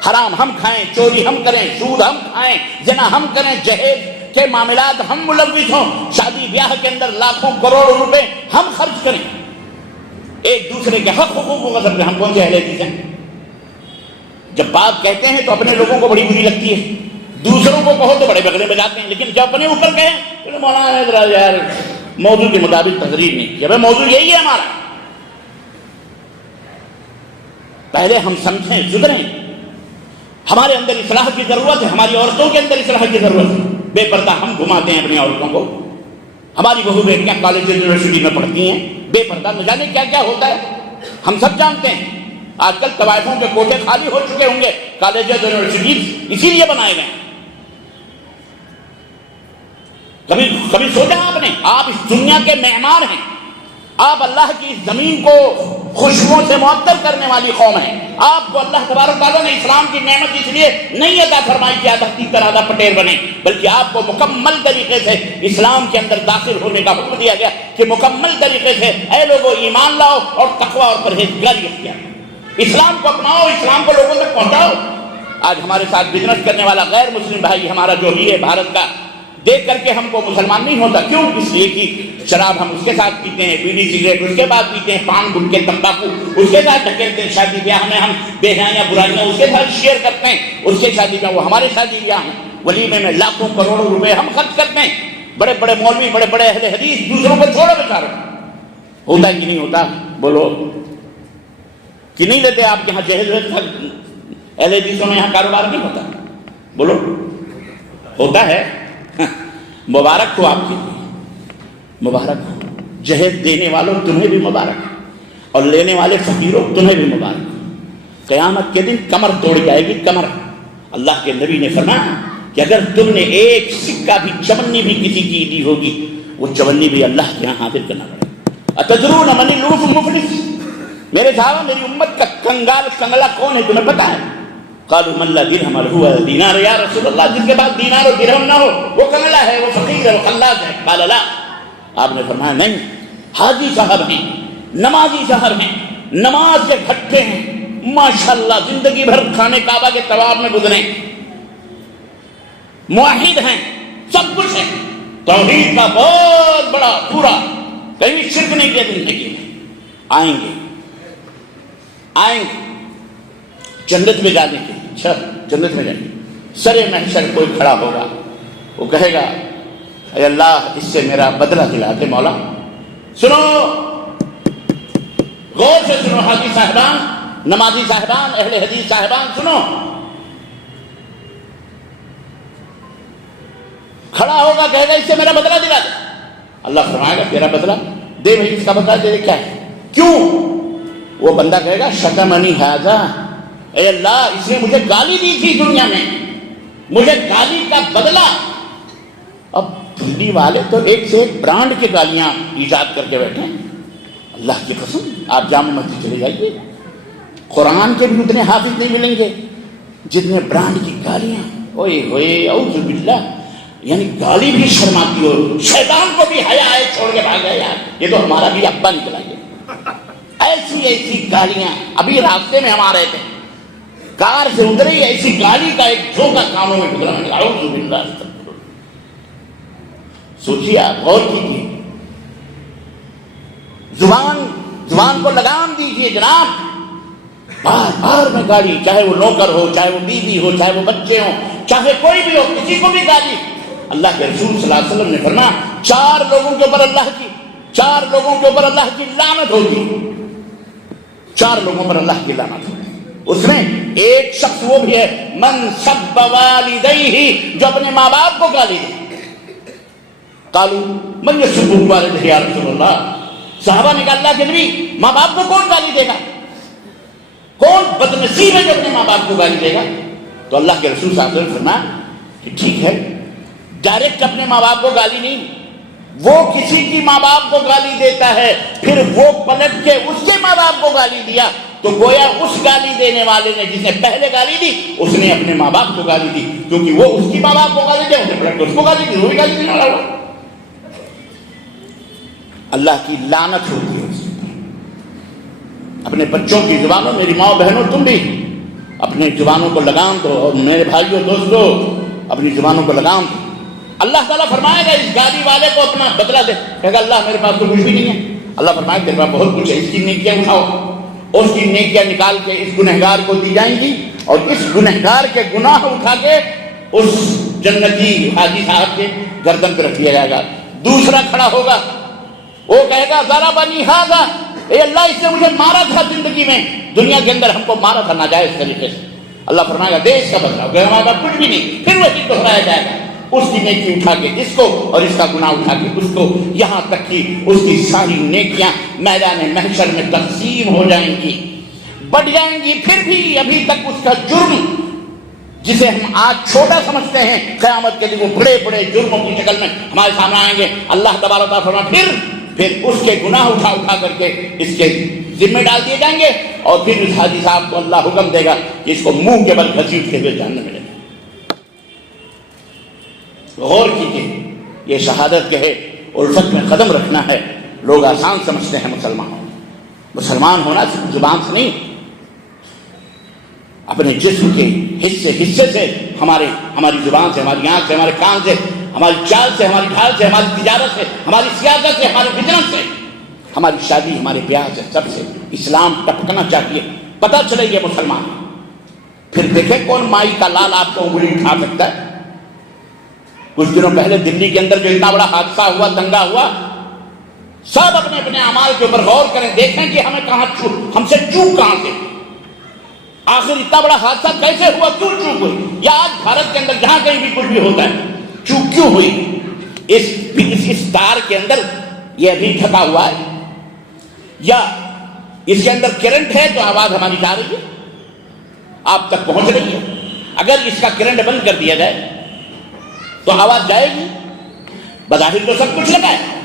حرام ہم کھائیں، چوری ہم کریں، سود ہم کھائیں، زنا ہم کریں، جہیز کے معاملات ہم ملوث ہوں، شادی بیاہ کے اندر لاکھوں کروڑوں روپے ہم خرچ کریں، ایک دوسرے کے حق حقوق کو غصب کریں، ہم کون سے اہل حدیث ہیں؟ جب بات کہتے ہیں تو اپنے لوگوں کو بڑی بری لگتی ہے، دوسروں کو کہو تو بڑے بگڑے بجاتے ہیں، لیکن جب اپنے اوپر کہیں تو مولانا ذرا یار موضوع کے مطابق تقریر نہیں کی، ابھی موضوع یہی ہے ہمارا۔ پہلے ہم سمجھیں، سدھریں. ہمارے اندر اصلاح کی ضرورت ہے، ہماری عورتوں کے اندر اصلاح کی ضرورت ہے. بے پردہ ہم گھماتے ہیں اپنی عورتوں کو. ہماری بہو بیٹیاں کالج یونیورسٹی میں پڑھتی ہیں بے پردہ، نہ جانے کیا کیا ہوتا ہے. ہم سب جانتے ہیں. آج کل طوائفوں کے کوٹے خالی ہو چکے ہوں گے، کالج یونیورسٹی اسی لیے بنائے گئے. کبھی سوچا آپ نے؟ آپ اس دنیا کے معمار ہیں. آپ اللہ کی اس زمین کو خوشبوؤں سے معطر کرنے والی قوم ہیں. آپ کو اللہ تبارک تعالیٰ نے اسلام کی نعمت اس لیے نہیں عطا فرمائی کہ آپ اپنی طرح پٹیر بنے، بلکہ آپ کو مکمل طریقے سے اسلام کے اندر داخل ہونے کا حکم دیا گیا کہ مکمل طریقے سے اے لوگوں ایمان لاؤ اور تقویٰ اور پرہیزگاری اختیار کرو. اسلام کو اپناؤ، اسلام کو لوگوں تک پہنچاؤ. آج ہمارے ساتھ بزنس کرنے والا غیر مسلم بھائی ہمارا جو ہی ہے بھارت کا، دیکھ کر کے ہم کو مسلمان نہیں ہوتا. کیوں؟ اس لیے کہ شراب ہم اس کے ساتھ پیتے ہیں، بیڑی سگریٹ اس کے بعد پیتے ہیں، پان گٹکے تمباکو اس کے ساتھ ڈھکیلتے ہیں، شادی بیاہ میں ہم بے حیاں برائیاں اس کے ساتھ شیئر کرتے ہیں، اس کے شادی بیاہ وہ ہمارے شادی بیاہ ہیں، ولیمے میں لاکھوں کروڑوں روپے ہم خرچ کرتے ہیں. بڑے بڑے مولوی، بڑے بڑے اہل حدیث دوسروں کو چھوڑو بیچارے. ہوتا ہے کہ نہیں ہوتا؟ بولو کہ نہیں لیتے آپ کے یہاں جہیز اہل حدیثوں میں یہاں کاروبار نہیں ہوتا؟ بولو ہوتا ہے. مبارک ہو آپ کے لیے، مبارک ہو. جہیز دینے والوں تمہیں بھی مبارک، اور لینے والے فقیروں تمہیں بھی مبارک. قیامت کے دن کمر توڑ جائے گی، کمر. اللہ کے نبی نے فرمایا کہ اگر تم نے ایک سکہ بھی، چونی بھی کسی کی دی ہوگی، وہ چونی بھی اللہ کے یہاں حاضر کرنا پڑے. اتدرون من اللوث المفلس، میرے صحابہ میری امت کا کنگال کنگلا کون ہے تمہیں پتا ہے؟ قالوا من لا درہم له دینار، یا رسول اللہ جس کے پاس دینار و درہم نہ ہو وہ کنگلا ہے، وہ فقیر ہے، وہ خلاص ہے. قال لا، آپ نے فرمایا نہیں، حاجی صاحب ہیں، نمازی صاحب ہیں، نماز سے گھٹتے ہیں، ماشاءاللہ زندگی بھر خانے کعبہ کے طواف میں گزرے، موحد ہیں، سب کچھ ہے، توحید کا بہت بڑا پورا، کہیں شرک نہیں کیا زندگی میں. آئیں گے جنت میں جانے کے لیے. اچھا جنت میں جائیں گے. سر محشر کوئی کھڑا ہوگا، وہ کہے گا اے اللہ اس سے میرا بدلہ دلا دے مولا. سنو، غور سے سنو، حاجی صاحبان، نمازی صاحبان، اہل حدیث صاحبان، سنو. کھڑا ہوگا کہے گا اس سے میرا بدلہ دلا دے. اللہ فرمائے گا تیرا بدلہ دے بھائی، اس کا بدلہ دے. کیا ہے؟ کیوں؟ وہ بندہ کہے گا شتمنی ھذا، اے اللہ اس نے مجھے گالی دی تھی دنیا میں، مجھے گالی کا بدلہ. اب دلی والے تو ایک سے ایک برانڈ کے گالیاں ایجاد کر کے بیٹھے ہیں. اللہ کی قسم آپ جامع مسجد چلے جائیے، قرآن کے بھی اتنے حافظ نہیں ملیں گے جتنے برانڈ کی گالیاں. اوئے ہوئے اعوذ باللہ، یعنی گالی بھی شرماتی ہو. شیطان کو بھی حیا ہے، چھوڑ کے بھاگ گیا یار، یہ تو ہمارا بھی ابا نکلا. ایسی ایسی گالیاں. ابھی راستے میں ہم آ رہے تھے، کار سے اتری، ایسی گالی کا ایک جھونکا کانوں میں گزرا. اعوذ باللہ. سوچیے آپ، غور کیجیے. زبان کو لگام دیجیے جناب. بار بار میں گالی، چاہے وہ نوکر ہو، چاہے وہ بیوی ہو، چاہے وہ بچے ہوں، چاہے کوئی بھی ہو، کسی کو بھی گالی. اللہ کے رسول صلی اللہ علیہ وسلم نے فرمایا چار لوگوں کے اوپر اللہ کی لعنت ہوگی. چار لوگوں پر اللہ کی لعنت ہوگی. اس میں ایک شخص وہ بھی ہے من سب والدیہ، جو اپنے ماں باپ کو گالی دے. قالوا من یسب والدیہ یا رسول اللہ. صحابہ نے کہا اللہ کے نبی ماں باپ کو کون گالی دے گا؟ کون بدنصیب ہے جو اپنے ماں باپ کو گالی دے گا؟ تو اللہ کے رسول صلی اللہ علیہ وسلم نے فرمایا کہ ٹھیک ہے، ڈائریکٹ اپنے ماں باپ کو گالی نہیں، وہ کسی کی ماں باپ کو گالی دیتا ہے، پھر وہ پلٹ کے اس کے ماں باپ کو گالی دیا، تو گویا اس گالی دینے والے نے جس نے پہلے گالی دی اس نے اپنے ماں باپ کو گالی دی، کیونکہ وہ اس کی ماں باپ کو گالی دے، اس نے پلٹ کے اس کو گالی دی، وہ بھی گالی دینے والا ہوا. اللہ کی لعنت ہوتی ہے. اپنے بچوں کی زبانوں، میری ماں بہنوں تم بھی اپنے زبانوں کو لگام دو، اور میرے بھائیوں دوستوں اپنی زبانوں کو لگام دو. اللہ تعالیٰ فرمائے گا اس گالی والے کو اپنا بدلہ دے. کہے گا اللہ میرے پاس تو کچھ بھی نہیں ہے. اللہ فرمائے گا تیرے پاس بہت کچھ ہے، اس کی نیکیاں اٹھاؤ. اور اس کی نیکیاں نکال کے اس گنہگار کو دی جائیں گی، اور اس گنہگار کے گناہ اٹھا کے اس جنتی حاجی صاحب کے گردن پہ رکھ دیا جائے گا. دوسرا کھڑا ہوگا، وہ کہے گا ضربنی ھذا، اے اللہ اس نے مجھے مارا تھا زندگی میں، دنیا کے اندر ہم کو مارا تھا ناجائز طریقے سے، اللہ فرمائے گا دے اس کا بدلہ، کہ ہمارے پاس کچھ بھی نہیں، پھر وہی دہرایا جائے گا، اس کی نیکی اٹھا کے اس کو اور اس کا گناہ اٹھا کے اس کو، یہاں تک کہ اس کی ساری نیکیاں میدان محشر میں تقسیم ہو جائیں گی، بڑھ جائیں گی، پھر بھی ابھی تک اس کا جرم جسے ہم آج چھوٹا سمجھتے ہیں، قیامت کے دن وہ بڑے بڑے جرموں کی شکل میں ہمارے سامنے آئیں گے۔ اللہ تبارک و تعالیٰ فرمایا پھر اس کے گناہ اٹھا کر کے اس کے ذمہ ڈال دیے جائیں گے، اور پھر اس حاجی صاحب کو اللہ حکم دے گا کہ اس کو منہ کے بل گھسیٹتے ہوئے جہنم میں لے جائیں۔ غور کیجیے، یہ شہادت کے ہے، الفت میں قدم رکھنا ہے۔ لوگ آسان سمجھتے ہیں مسلمان ہونا صرف زبان سے نہیں، اپنے جسم کے حصے سے، ہماری زبان سے، ہماری آنکھ سے، ہمارے کان سے، ہماری چال سے، ہماری ڈھال سے، ہماری تجارت سے، ہماری سیاست سے، ہمارے بزنس سے، ہماری شادی، ہمارے بیاہ سے، سب سے اسلام ٹپکنا چاہیے، پتہ چلے یہ مسلمان۔ پھر دیکھیں کون مائی کا لال آپ کو انگلی اٹھا سکتا ہے۔ کچھ دنوں پہلے دلی کے اندر جو اتنا بڑا حادثہ ہوا، دنگا ہوا، سب اپنے اپنے اعمال کے اوپر غور کریں، دیکھیں کہ ہم سے چوک کہاں سے، آخر اتنا بڑا حادثہ کیسے ہوا، کیوں چوک ہوئی، یا آج بھارت کے اندر جہاں کہیں بھی کچھ بھی ہوتا ہے چوک کیوں ہوئی؟ اس تار کے اندر یہ ابھی ڈھکا ہوا ہے، یا اس کے اندر کرنٹ ہے تو آواز ہماری جا رہی ہے، آپ تک پہنچ رہی ہے۔ اگر اس کا کرنٹ بند کر دیا جائے تو آواز جائے گی، بظاہر تو سب کچھ لگا ہے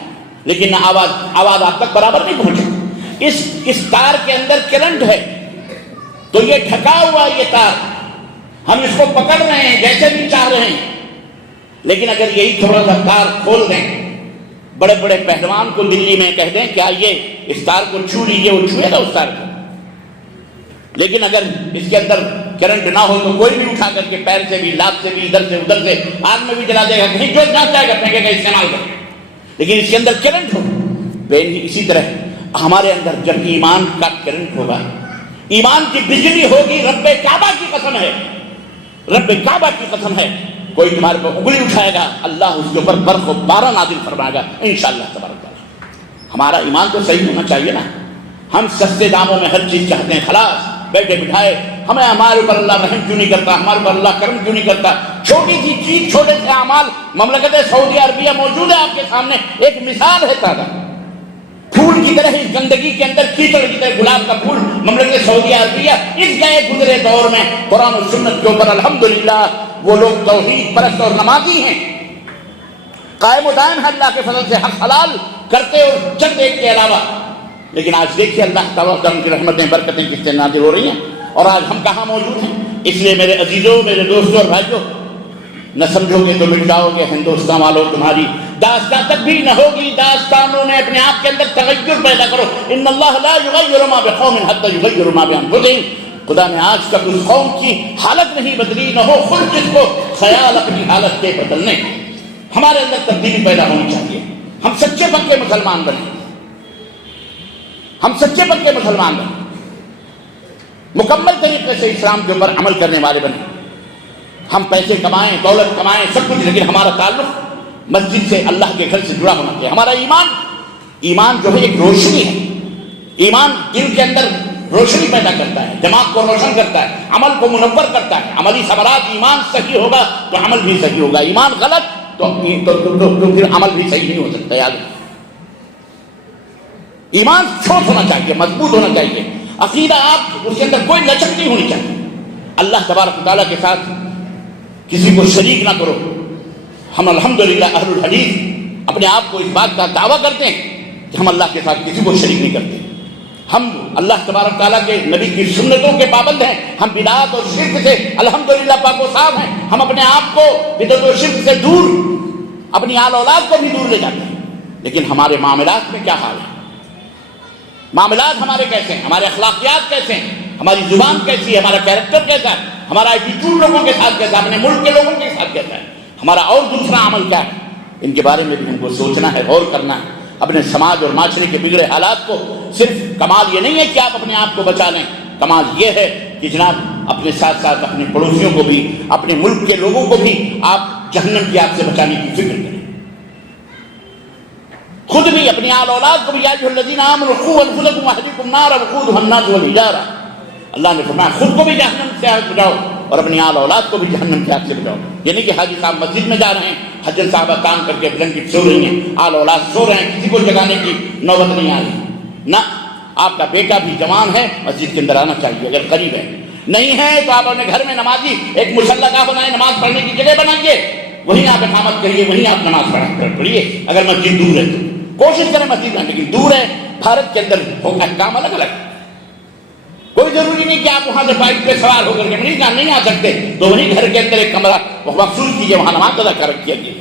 لیکن آواز آپ تک برابر نہیں پہنچے۔ اس تار کے اندر کرنٹ ہے تو یہ ڈھکا ہوا یہ تار، ہم اس کو پکڑ رہے ہیں جیسے بھی چاہ رہے ہیں، لیکن اگر یہی تھوڑا سا تار کھول دیں، بڑے بڑے پہلوان کو دلی میں کہہ دیں کیا یہ اس تار کو چھو لیجیے، وہ چھوئے گا اس تار کو، لیکن اگر اس کے اندر کرنٹ نہ ہو تو کوئی بھی اٹھا کر کے پیر سے بھی، لات سے بھی، ادھر سے ادھر سے، آگ میں بھی جلا دے گا، کہیں جو جا جائے گا پھینکے گا، استعمال کرے، لیکن اس کے اندر کرنٹ ہو۔ اسی طرح ہمارے اندر جب ایمان کا کرنٹ ہوگا، ایمان کی بجلی ہوگی، رب کعبہ کی قسم ہے، رب کعبہ کی قسم ہے، کوئی تمہارے پر انگلی اٹھائے گا اللہ اس کے اوپر برف و بارہ نازل فرمائے گا انشاءاللہ تبارک تعالیٰ۔ ہمارا ایمان تو صحیح ہونا چاہیے نا، ہم سستے داموں میں ہر چیز چاہتے ہیں، خلاص بیٹھے بٹھائے، ہمارے اوپر اللہ رحم کیوں نہیں کرتا، ہمارے اوپر اللہ کرم کیوں نہیں کرتا۔ چھوٹی سی چیز، چھوٹے سے اعمال، مملکت سعودی عربیہ موجود ہے آپ کے سامنے، ایک مثال ہے تازہ، پھول کی طرح اس گندگی کے اندر، کیچڑ کی طرح گلاب کا پھول مملکت سعودی عربیہ اس گئے گزرے دور میں قرآن و سنت کے اوپر الحمدللہ وہ لوگ توحید پرست اور نمازی ہیں، قائم و دائم ہے اللہ کے فضل سے، حق حلال کرتے اور چند ایک کے علاوہ۔ لیکن آج دیکھیے اللہ تعالیٰ کی رحمتیں برکتیں کس سے نازل ہو رہی ہیں، اور آج ہم کہاں موجود ہیں۔ اس لیے میرے عزیزوں، میرے دوستوں اور بھائیوں، نہ سمجھو گے تو مٹ جاؤ گے، ہندوستان والوں تمہاری داستان تک بھی نہ ہوگی، داستانوں میں اپنے آپ کے اندر تغیر پیدا کرو۔ ان اللہ لا یغیر ما بقوم حتی یغیروا ما بانفسہم، خدا نے آج تک اس قوم کی حالت نہیں بدلی، نہ ہو خود جس کو خیال اپنی حالت کے بدلنے۔ ہمارے اندر تبدیلی پیدا ہونی چاہیے، ہم سچے پکے مسلمان بنیں، ہم سچے پکے مسلمان بنیں، مکمل طریقے سے اسلام کے اوپر عمل کرنے والے بنیں۔ ہم پیسے کمائیں، دولت کمائیں، سب کچھ، لیکن ہمارا تعلق مسجد سے، اللہ کے گھر سے جڑا ہونا چاہیے۔ ہمارا ایمان جو ہے ایک روشنی ہے، ایمان دل کے اندر روشنی پیدا کرتا ہے، دماغ کو روشن کرتا ہے، عمل کو منور کرتا ہے۔ عملی ثمرات، ایمان صحیح ہوگا تو عمل بھی صحیح ہوگا، ایمان غلط تو پھر عمل بھی صحیح نہیں ہو سکتا۔ یاد رکھیں، ایمان ٹھوس ہونا چاہیے، مضبوط ہونا چاہیے، عقیدہ آپ اس کے اندر کوئی لچک نہیں ہونی چاہیے۔ اللہ تبارک و تعالیٰ کے ساتھ کسی کو شریک نہ کرو۔ ہم الحمدللہ اہل الحدیث اپنے آپ کو اس بات کا دعویٰ کرتے ہیں کہ ہم اللہ کے ساتھ کسی کو شریک نہیں کرتے، ہم اللہ تبارک تعالیٰ کے نبی کی سنتوں کے پابند ہیں، ہم بدعات اور شرک سے الحمدللہ پاک و صاف ہیں، ہم اپنے آپ کو بدعت و شرک سے دور، اپنی آل اولاد کو بھی دور لے جاتے ہیں۔ لیکن ہمارے معاملات میں کیا حال ہے؟ معاملات ہمارے کیسے ہیں؟ ہمارے اخلاقیات کیسے ہیں؟ ہماری زبان کیسی ہے؟ ہمارا کیریکٹر کیسا ہے؟ ہمارا ایٹیٹیوڈ لوگوں کے ساتھ کیسا ہے؟ اپنے ملک کے لوگوں کے ساتھ کیسا ہے؟ ہمارا اور دوسرا عمل کیا ہے؟ ان کے بارے میں بھی ہم کو سوچنا ہے، غور کرنا ہے۔ اپنے سماج اور معاشرے کے بگڑے حالات کو، صرف کمال یہ نہیں ہے کہ آپ اپنے آپ کو بچا لیں، کمال یہ ہے کہ جناب اپنے ساتھ ساتھ اپنے پڑوسیوں کو بھی، اپنے ملک کے لوگوں کو بھی آپ جہنم کی آگ سے بچانے کی فکر کریں۔ خود بھی اپنی آل اولاد کو بھی یا ایھا الذین آمنوا قوا انفسکم واہلیکم نارا وقودھا الناس والحجارہ، اللہ نے فرمایا خود کو بھی جہنم سے آگ بچاؤ اور اپنی آل اولاد کو بھی جہنم کی آگ سے بچاؤ. یعنی کہ حاجی صاحب مسجد میں جا رہے ہیں، حجر صاحبہ کام کر کے بلنکٹ سو رہی ہیں، آل اولاد سو رہے ہیں، کسی کو جگانے کی نوبت نہیں آ رہی. نہ، آپ کا بیٹا بھی جوان ہے، مسجد کے اندر آنا چاہیے اگر قریب ہے. نہیں ہے تو آپ اپنے گھر میں نمازی ایک مصلی گاہ بنائیں، نماز پڑھنے کی جگہ بنائیے، وہیں آپ اقامت کریے، وہیں آپ نماز پڑھیے. اگر مسجد دور ہے تو کوشش کریں مسجد میں، لیکن دور ہے، بھارت کے اندر احکام الگ الگ. کوئی ضروری نہیں کہ آپ وہاں سے بائک پہ سوار ہو کر کے نہیں آ سکتے تو وہیں گھر کے اندر ایک کمرہ مخصوص کیجیے، وہاں نماز ادا کیا کیجیے،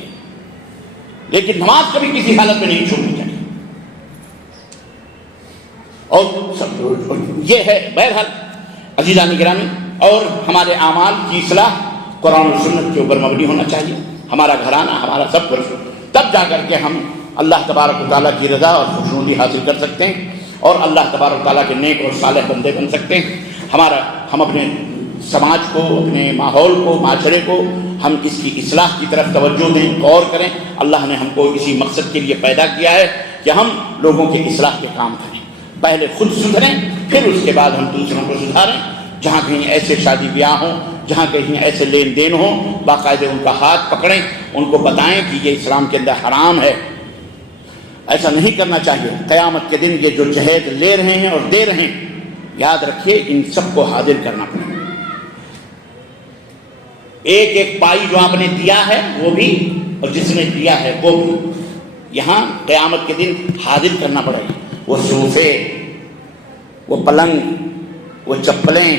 لیکن نماز کبھی کسی حالت میں نہیں چھوڑنی چاہیے. اور یہ ہے بہرحال عزیزان گرامی. اور ہمارے اعمال کی اصلاح قرآن و سنت کے اوپر مبنی ہونا چاہیے. ہمارا گھرانہ، ہمارا سب کچھ، تب جا کر کے ہم اللہ تبارک و تعالیٰ کی رضا اور خوشنودی حاصل کر سکتے ہیں اور اللہ تبارک و تعالیٰ کے نیک اور صالح بندے بن سکتے ہیں. ہم اپنے سماج کو، اپنے ماحول کو، معاشرے کو ہم اس کی اصلاح کی طرف توجہ دیں، غور کریں. اللہ نے ہم کو اسی مقصد کے لیے پیدا کیا ہے کہ ہم لوگوں کے اصلاح کے کام کریں. پہلے خود سدھریں، پھر اس کے بعد ہم دوسروں کو سدھاریں. جہاں کہیں ایسے شادی بیاہ ہوں، جہاں کہیں ایسے لین دین ہوں، باقاعدہ ان کا ہاتھ پکڑیں، ان کو بتائیں کہ یہ اسلام کے اندر حرام ہے، ایسا نہیں کرنا چاہیے. قیامت کے دن یہ جو جہیز لے رہے ہیں اور دے رہے ہیں، یاد رکھیے ان سب کو حاضر کرنا پڑے گا. ایک ایک پائی جو آپ نے دیا ہے وہ بھی، اور جس نے دیا ہے وہ بھی، یہاں قیامت کے دن حاضر کرنا پڑے گا. وہ صوفے، وہ پلنگ، وہ چپلیں،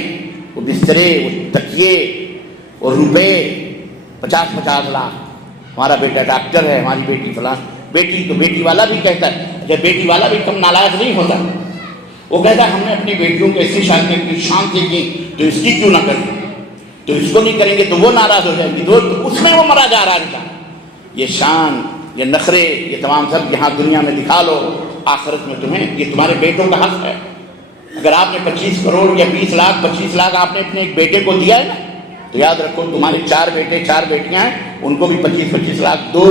وہ بسترے، وہ تکیے، وہ روپے، 50-50 لاکھ. ہمارا بیٹا ڈاکٹر ہے، ہماری بیٹی فلاں. بیٹی تو بیٹی والا بھی کہتا ہے کہ بیٹی والا بھی کم نالائق نہیں ہوتا. وہ کہتا ہے ہم نے اپنی بیٹیوں کو ایسی شادی کی شان سے کی تو اس کی کیوں نہ کریں، تو اس کو نہیں کریں گے تو وہ ناراض ہو جائے گی، تو اس میں وہ مرا جا رہا ہے. یہ شان، یہ نخرے، یہ تمام سب یہاں دنیا میں دکھا لو، آخرت میں تمہیں یہ تمہارے بیٹوں کا حق ہے. اگر آپ نے 25 کروڑ یا 20 لاکھ 25 لاکھ آپ نے اپنے ایک بیٹے کو دیا ہے نا، تو یاد رکھو تمہارے 4 بیٹے 4 بیٹیاں ہیں، ان کو بھی 25-25 لاکھ دو،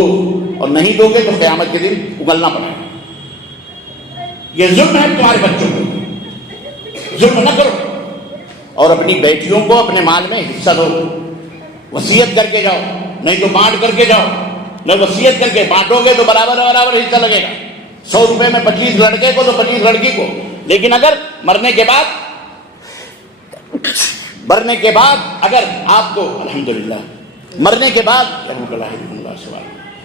اور نہیں دو گے تو قیامت کے دن اگلنا پڑے گا. یہ ظلم ہے تمہارے بچوں کو، ظلم نہ کرو. اور اپنی بیٹیوں کو اپنے مال میں حصہ دو، وصیت کر کے جاؤ، نہیں تو بانٹ کر کے جاؤ. نہیں وصیت کر کے بانٹو گے تو برابر برابر حصہ لگے گا. 100 روپے میں 25 لڑکے کو تو 25 لڑکی کو. لیکن اگر مرنے کے بعد اگر آپ کو الحمدللہ مرنے کے بعد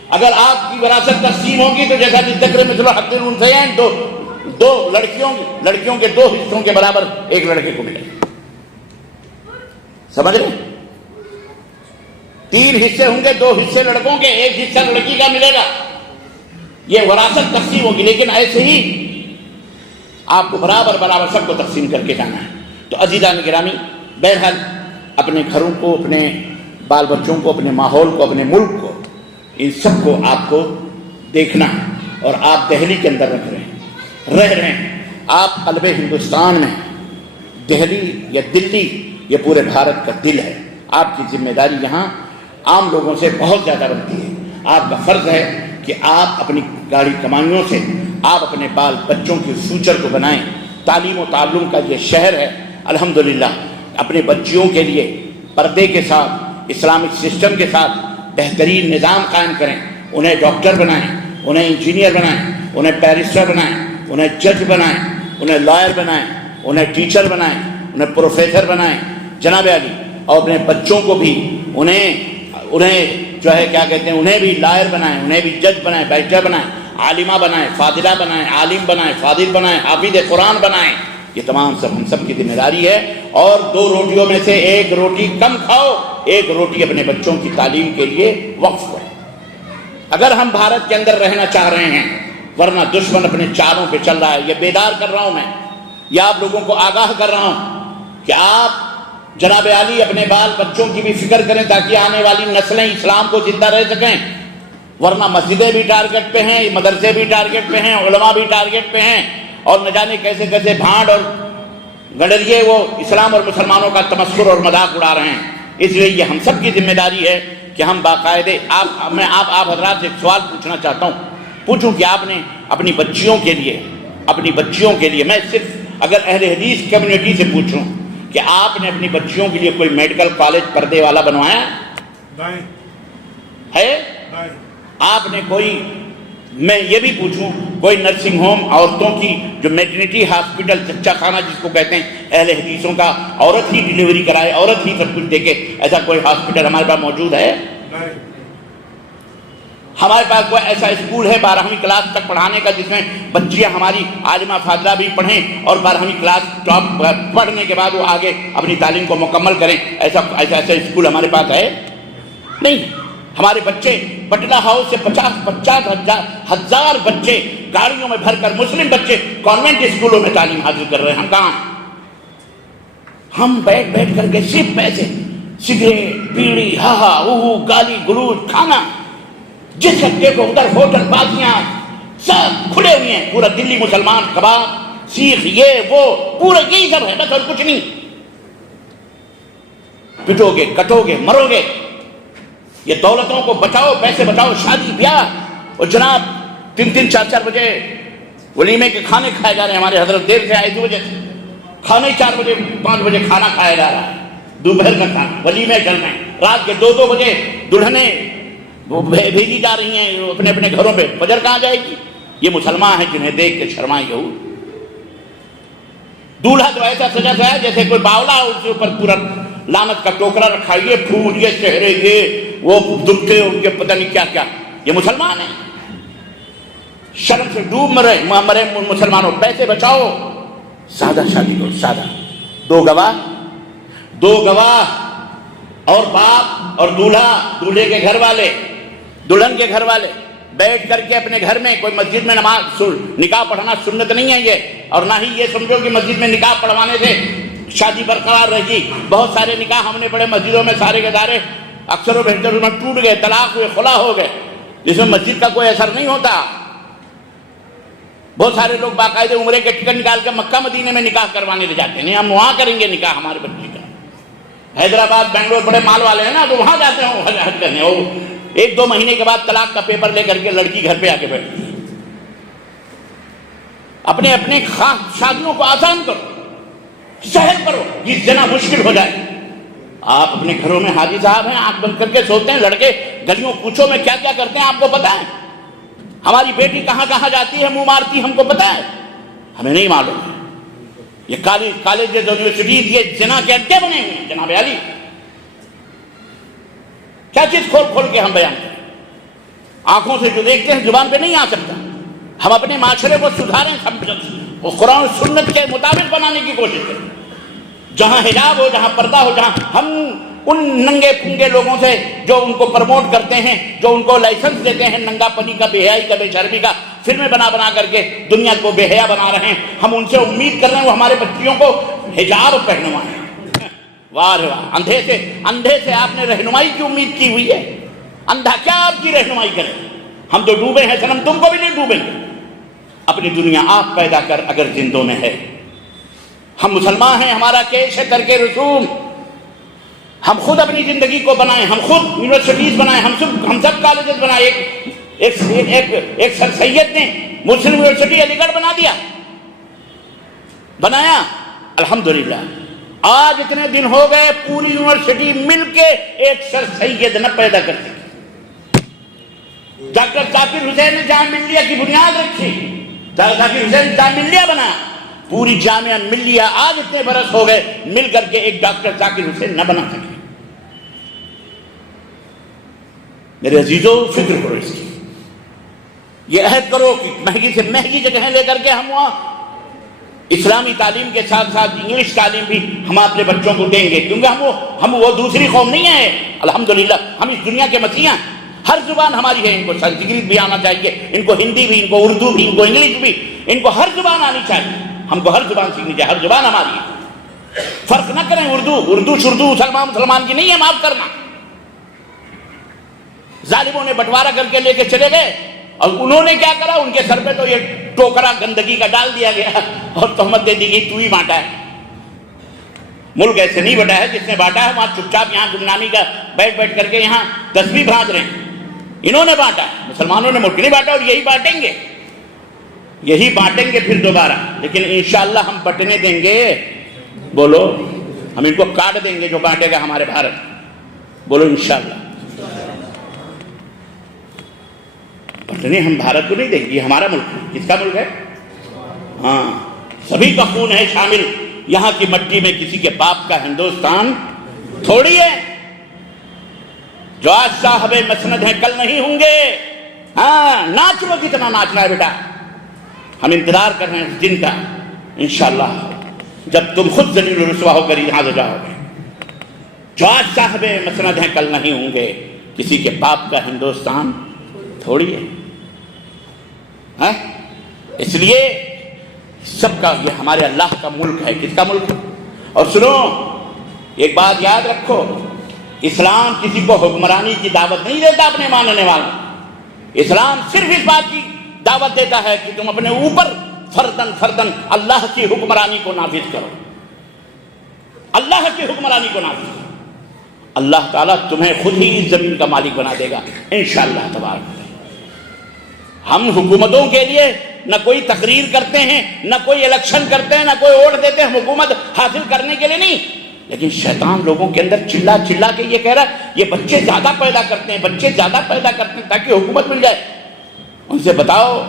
اگر آپ کی وراثت تقسیم ہوگی تو جیسا ذکر مثل حظ الانثیین، دو لڑکیوں کے 2 حصوں کے برابر ایک لڑکے کو ملے گا. سمجھ رہے؟ 3 حصے ہوں گے، 2 حصے لڑکوں کے، 1 حصہ لڑکی کا ملے گا. یہ وراثت تقسیم ہوگی، لیکن ایسے ہی آپ کو برابر سب کو تقسیم کر کے جانا ہے. تو عزیزان گرامی، بہرحال اپنے گھروں کو، اپنے بال بچوں کو، اپنے ماحول کو، اپنے ملک کو، ان سب کو آپ کو دیکھنا ہے. اور آپ دہلی کے اندر رہ رہے ہیں، آپ قلب ہندوستان میں. دہلی یا دلی یہ پورے بھارت کا دل ہے. آپ کی ذمہ داری یہاں عام لوگوں سے بہت زیادہ بنتی ہے. آپ کا فرض ہے کہ آپ اپنی گاڑی کمائیوں سے آپ اپنے بال بچوں کی فیوچر کو بنائیں. تعلیم و تعلم کا یہ شہر ہے الحمدللہ. اپنے بچیوں کے لیے پردے کے ساتھ، اسلامک سسٹم کے ساتھ بہترین نظام قائم کریں. انہیں ڈاکٹر بنائیں، انہیں انجینئر بنائیں، انہیں بیرسٹر بنائیں، انہیں جج بنائیں، انہیں لائر بنائیں، انہیں ٹیچر بنائیں، انہیں پروفیسر بنائیں جناب علی. اور اپنے بچوں کو بھی انہیں جو ہے کیا کہتے ہیں، انہیں بھی لائر بنائیں، انہیں بھی جج بنائیں، بیرسٹر بنائیں، عالمہ بنائیں، فاضلہ بنائیں، عالم بنائیں، فاضل بنائیں، حافظ قرآن بنائیں. یہ تمام سب ہم سب کی ذمہ داری ہے. اور 2 روٹیوں میں سے 1 روٹی کم کھاؤ، 1 روٹی اپنے بچوں کی تعلیم کے لیے وقف کرو. اگر ہم بھارت کے اندر رہنا چاہ رہے ہیں، ورنہ دشمن اپنے چالوں پہ چل رہا ہے. یہ بیدار کر رہا ہوں میں، یہ آپ لوگوں کو آگاہ کر رہا ہوں کہ آپ جناب علی اپنے بال بچوں کی بھی فکر کریں تاکہ آنے والی نسلیں اسلام کو زندہ رہ سکیں. ورنہ مسجدیں بھی ٹارگٹ پہ ہیں، مدرسے بھی ٹارگٹ پہ ہیں، علماء بھی ٹارگٹ پہ ہیں، اور نہ جانے کیسے کیسے بھانڈ اور گڈریے وہ اسلام اور مسلمانوں کا تمسخر اور مذاق اڑا رہے ہیں. اس لیے یہ ہم سب کی ذمہ داری ہے کہ ہم باقاعدے آپ حضرات سے ایک سوال پوچھنا چاہتا ہوں. پوچھوں کہ آپ نے اپنی بچیوں کے لیے میں صرف اگر اہل حدیث کمیونٹی سے پوچھوں کہ آپ نے اپنی بچیوں کے لیے کوئی میڈیکل کالج پردے والا بنوایا ہے؟ آپ نے کوئی، میں یہ بھی پوچھوں، کوئی نرسنگ ہوم عورتوں کی جو میٹرنٹی ہاسپٹل چچا خانہ جس کو کہتے ہیں اہل حدیثوں کا، عورت ہی ڈیلیوری کرائے، عورت ہی سب کچھ دیکھے، ایسا کوئی ہاسپٹل ہمارے پاس موجود ہے؟ ہمارے پاس کوئی ایسا اسکول ہے 12ویں کلاس تک پڑھانے کا جس میں بچیاں ہماری عالمہ فاضلہ بھی پڑھیں اور 12ویں کلاس ٹاپ پڑھنے کے بعد وہ آگے اپنی تعلیم کو مکمل کریں؟ ایسا اسکول ہمارے پاس ہے نہیں. ہمارے بچے پٹلہ ہاؤس سے 50,000 بچے گاڑیوں میں بھر کر، مسلم بچے کانوینٹ اسکولوں میں تعلیم حاصل کر رہے ہیں. ہم کہاں؟ ہم بیٹھ کر کے صرف پیسے، سگریٹ، بیڑی، ہاہا اوہو، گالی گلوچ، کھانا، جس ہفتے کو ادھر ہوٹل بازیاں سب کھلے ہوئے ہیں. پورا دلی مسلمان، کباب، سیخ، یہ وہ پورا یہی سب ہے بس، اور کچھ نہیں. پٹو گے، کٹو گے، مرو گے. یہ دولتوں کو بچاؤ، پیسے بچاؤ، شادی بیاہ. اور جناب 3-3 4-4 بجے ولیمے کے کھانے کھائے جا رہے ہیں. ہمارے حضرت دیر سے آئے 2 بجے سے کھانے 4 بجے 5 بجے کھانا کھایا جا رہا ہے. دوپہر کا کھانا، ولیمے چل رہے ہیں. رات کے 2 بجے دلہنیں وہ بھیجی جا رہی ہیں اپنے اپنے گھروں پہ. فجر کہاں جائے گی؟ یہ مسلمان ہیں جنہیں دیکھ کے شرمائیں یہود. دولہا تو ایسا سجا ہے جیسے کوئی باولا ہو، اس کے اوپر پورا لعنت کا ٹوکرا رکھا، یہ پھول، یہ چہرے، یہ وہ دبکے، ان کے پتہ نہیں کیا کیا. یہ مسلمان ہیں. شرم سے ڈوب مرے مسلمانوں. پیسے بچاؤ، سادہ شادی کرو، سادہ. 2 گواہ اور باپ اور دولہا، دولہے کے گھر والے، دلہن کے گھر والے بیٹھ کر کے اپنے گھر میں. کوئی مسجد میں نکاح پڑھنا سنت نہیں ہے یہ. اور نہ ہی یہ سمجھو کہ مسجد میں نکاح پڑھوانے سے شادی برقرار رہے گی. بہت سارے نکاح ہم نے پڑھے مسجدوں میں، سارے کے سارے اکثر و بیشتر میں ٹوٹ گئے، طلاق ہوئے، خلا ہو گئے، جس میں مسجد کا کوئی اثر نہیں ہوتا. بہت سارے لوگ باقاعدہ عمرے کے ٹکٹ نکال کے مکہ مدینے میں نکاح کروانے لے جاتے ہیں. نہیں، ہم وہاں کریں گے نکاح ہمارے بچی کا. حیدرآباد، بنگلور بڑے مال والے ہیں نا، تو وہاں جاتے ہیں حج کرنے. وہ 1-2 مہینے کے بعد طلاق کا پیپر لے کر کے لڑکی گھر پہ آ کے بیٹھتی ہے. اپنے شادیوں کو آسان کرو، سہل کرو، یہ زنا مشکل ہو جائے. آپ اپنے گھروں میں حاجی صاحب ہیں، آنکھ بند کر کے سوتے ہیں. لڑکے گلیوں کوچوں میں کیا کیا کرتے ہیں آپ کو پتا ہے؟ ہماری بیٹی کہاں کہاں جاتی ہے، منہ مارتی، ہم کو پتا ہے؟ ہمیں نہیں معلوم ہے. یہ کالج یونیورسٹیز یہ زنا کے اڈے بنے ہوئے ہیں جناب علی. کیا چیز کھول کے ہم بیان کریں؟ آنکھوں سے جو دیکھتے ہیں زبان پہ نہیں آ سکتا. ہم اپنے معاشرے کو سدھاریں، وہ قرآن و سنت کے مطابق بنانے کی کوشش کریں. جہاں حجاب ہو، جہاں پردہ ہو، جہاں ہم ان ننگے پھنگے لوگوں سے جو ان کو پروموٹ کرتے ہیں، جو ان کو لائسنس دیتے ہیں ننگا پنی کا، بے حیائی کا، بے شرمی کا، فلمیں بنا کر کے دنیا کو بے حیا بنا رہے ہیں. ہم ان سے امید کر رہے ہیں وہ ہمارے بچیوں کو حجاب پہنوائیں. واہ واہ، اندھے سے آپ نے رہنمائی کی امید کی ہوئی ہے. اندھا کیا آپ کی رہنمائی کرے؟ ہم تو ڈوبے ہیں صنم، تم کو بھی نہیں ڈوبیں گے. اپنی دنیا آپ پیدا کر اگر زندوں میں ہے. ہم مسلمان ہیں، ہمارا کیش ہے ترک رسوم. ہم خود اپنی زندگی کو بنائیں، ہم خود یونیورسٹیز بنائیں، ہم سب کالجز بنائیں. ایک سر سید نے مسلم یونیورسٹی علی گڑھ بنایا الحمدللہ. آج اتنے دن ہو گئے پوری یونیورسٹی مل کے ایک سر سید نہ پیدا کر سکی. ڈاکٹر ذاکر حسین نے جامعہ ملیہ کی بنیاد رکھی. ذاکر حسین جامعہ ملیہ بنا. پوری جامعہ ملیہ آج اتنے برس ہو گئے مل کر کے ایک ڈاکٹر ذاکر حسین نہ بنا سکے. میرے عزیزوں، فکر کرو اس کی. یہ عہد کرو کہ مہنگی سے مہنگی جگہیں لے کر کے ہم وہاں اسلامی تعلیم کے ساتھ ساتھ انگلش تعلیم بھی ہم اپنے بچوں کو دیں گے. کیونکہ ہم وہ دوسری قوم نہیں ہیں. الحمدللہ ہم اس دنیا کے مسیح ہیں. ہر زبان ہماری ہے. ان کو سنسکرت بھی آنا چاہیے، ان کو ہندی بھی، ان کو اردو بھی، ان کو انگلش بھی، ان کو ہر زبان آنی چاہیے. ہم کو ہر زبان سیکھنی چاہیے. ہر زبان ہماری ہے. فرق نہ کریں. اردو شردو مسلمان کی نہیں ہے. معاف کرنا. ظالموں نے بٹوارا کر کے لے کے چلے گئے اور انہوں نے کیا کرا؟ ان کے سر پہ تو یہ ٹوکرا گندگی کا ڈال دیا گیا اور تہمت دے دی گئی تو ہی بانٹا ہے. ملک ایسے نہیں بٹا ہے. جس نے بانٹا ہے وہاں چپ چاپ یہاں گمنامی کا بیٹھ کر کے یہاں تسبیح بھاج رہے ہیں. انہوں نے بانٹا ہے. مسلمانوں نے ملک نہیں بانٹا اور یہی بانٹیں گے. یہی بانٹیں گے پھر دوبارہ، لیکن انشاءاللہ ہم بٹنے دیں گے، بولو ہم ان کو کاٹ دیں گے جو بانٹے گا ہمارے بھارت، بولو انشاءاللہ۔ بٹنے ہم بھارت کو نہیں دیں گے، یہ ہمارا ملک ہے۔ کس کا ملک ہے؟ ہاں، سبھی کا خون ہے شامل یہاں کی مٹی میں، کسی کے باپ کا ہندوستان تھوڑی ہے۔ جو آج صاحب مسند ہیں کل نہیں ہوں گے۔ ہاں، ناچ لو کتنا ناچنا ہے بیٹا، ہم انتظار کر رہے ہیں اس دن کا انشاءاللہ جب تم خود ذلیل و رسوا ہو کر یہاں سے جاؤ گے۔ جو آج صاحب مسند ہیں کل نہیں ہوں گے، کسی کے باپ کا ہندوستان تھوڑی ہے۔ ہاں، اس لیے سب کا یہ ہمارے اللہ کا ملک ہے۔ کس کا ملک ہے؟ اور سنو ایک بات یاد رکھو، اسلام کسی کو حکمرانی کی دعوت نہیں دیتا اپنے ماننے والوں، اسلام صرف اس بات کی دعوت دیتا ہے کہ تم اپنے اوپر فردن اللہ کی حکمرانی کو نافذ کرو، اللہ کی حکمرانی کو نافذ کرو۔ اللہ تعالیٰ تمہیں خود ہی اس زمین کا مالک بنا دے گا انشاءاللہ تبارک۔ ہم حکومتوں کے لیے نہ کوئی تقریر کرتے ہیں، نہ کوئی الیکشن کرتے ہیں، نہ کوئی ووٹ دیتے ہیں حکومت حاصل کرنے کے لیے نہیں، لیکن شیطان لوگوں کے اندر چلا چلا کے یہ کہہ رہا ہے یہ بچے زیادہ پیدا کرتے ہیں، بچے زیادہ پیدا کرتے ہیں تاکہ حکومت مل جائے۔ ان سے بتاؤ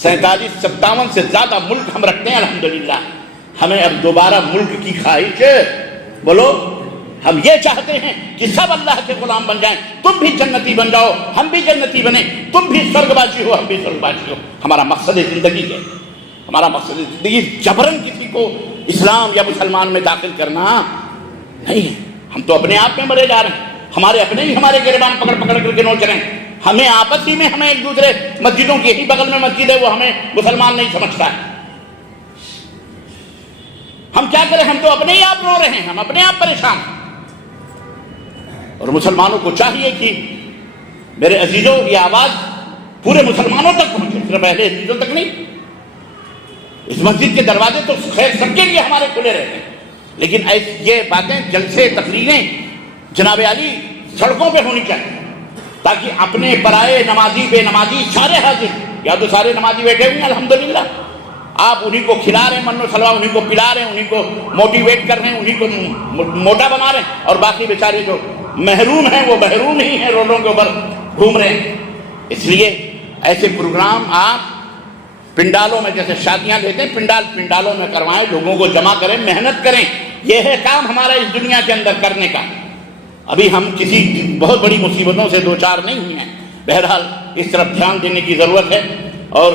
47-57 سے زیادہ ملک ہم رکھتے ہیں الحمدللہ، ہمیں اب دوبارہ ملک کی خواہش ہے؟ بولو، ہم یہ چاہتے ہیں کہ سب اللہ کے غلام بن جائیں، تم بھی جنتی بن جاؤ، ہم بھی جنتی بنیں، تم بھی سرگباسی ہو، ہم بھی سرگباسی ہو۔ ہمارا مقصد زندگی ہے، ہمارا مقصد زندگی جبرن کسی کو اسلام یا مسلمان میں داخل کرنا نہیں ہے۔ ہم تو اپنے آپ میں مرے جا رہے ہیں، ہمارے اپنے ہی ہمارے گریبان پکڑ پکڑ کر کے نوچ رہے ہیں، ہمیں آپس ہی میں ہمیں ایک دوسرے مسجدوں کے ہی بغل میں مسجد ہے وہ ہمیں مسلمان نہیں سمجھتا ہے۔ ہم کیا کریں؟ ہم تو اپنے ہی آپ رو رہے ہیں، ہم اپنے آپ پریشان ہیں۔ اور مسلمانوں کو چاہیے کہ میرے عزیزوں یہ آواز پورے مسلمانوں تک پہنچے، صرف اہل عزیزوں تک نہیں۔ اس مسجد کے دروازے تو خیر سب کے لیے ہمارے کھلے رہتے ہیں، لیکن یہ باتیں جلسے تقریریں جناب علی سڑکوں پہ ہونی چاہیے تاکہ اپنے پرائے نمازی بے نمازی سارے حاضر، یا تو سارے نمازی بیٹھے ہوئے ہیں الحمدللہ، آپ انہی کو کھلا رہے ہیں من و سلوا، انہی کو پلا رہے ہیں، انہی کو موٹیویٹ کر رہے ہیں، انہی کو موٹا بنا رہے ہیں، اور باقی بیچارے جو محروم ہیں وہ محروم ہی ہیں، روڈوں کے اوپر گھوم رہے ہیں۔ اس لیے ایسے پروگرام آپ پنڈالوں میں جیسے شادیاں لیتے ہیں پنڈالوں میں کروائیں، لوگوں کو جمع کریں، محنت کریں، یہ ہے کام ہمارا اس دنیا کے اندر کرنے کا۔ ابھی ہم کسی بہت بڑی مصیبتوں سے دوچار نہیں ہوئے ہیں، بہرحال اس طرف دھیان دینے کی ضرورت ہے، اور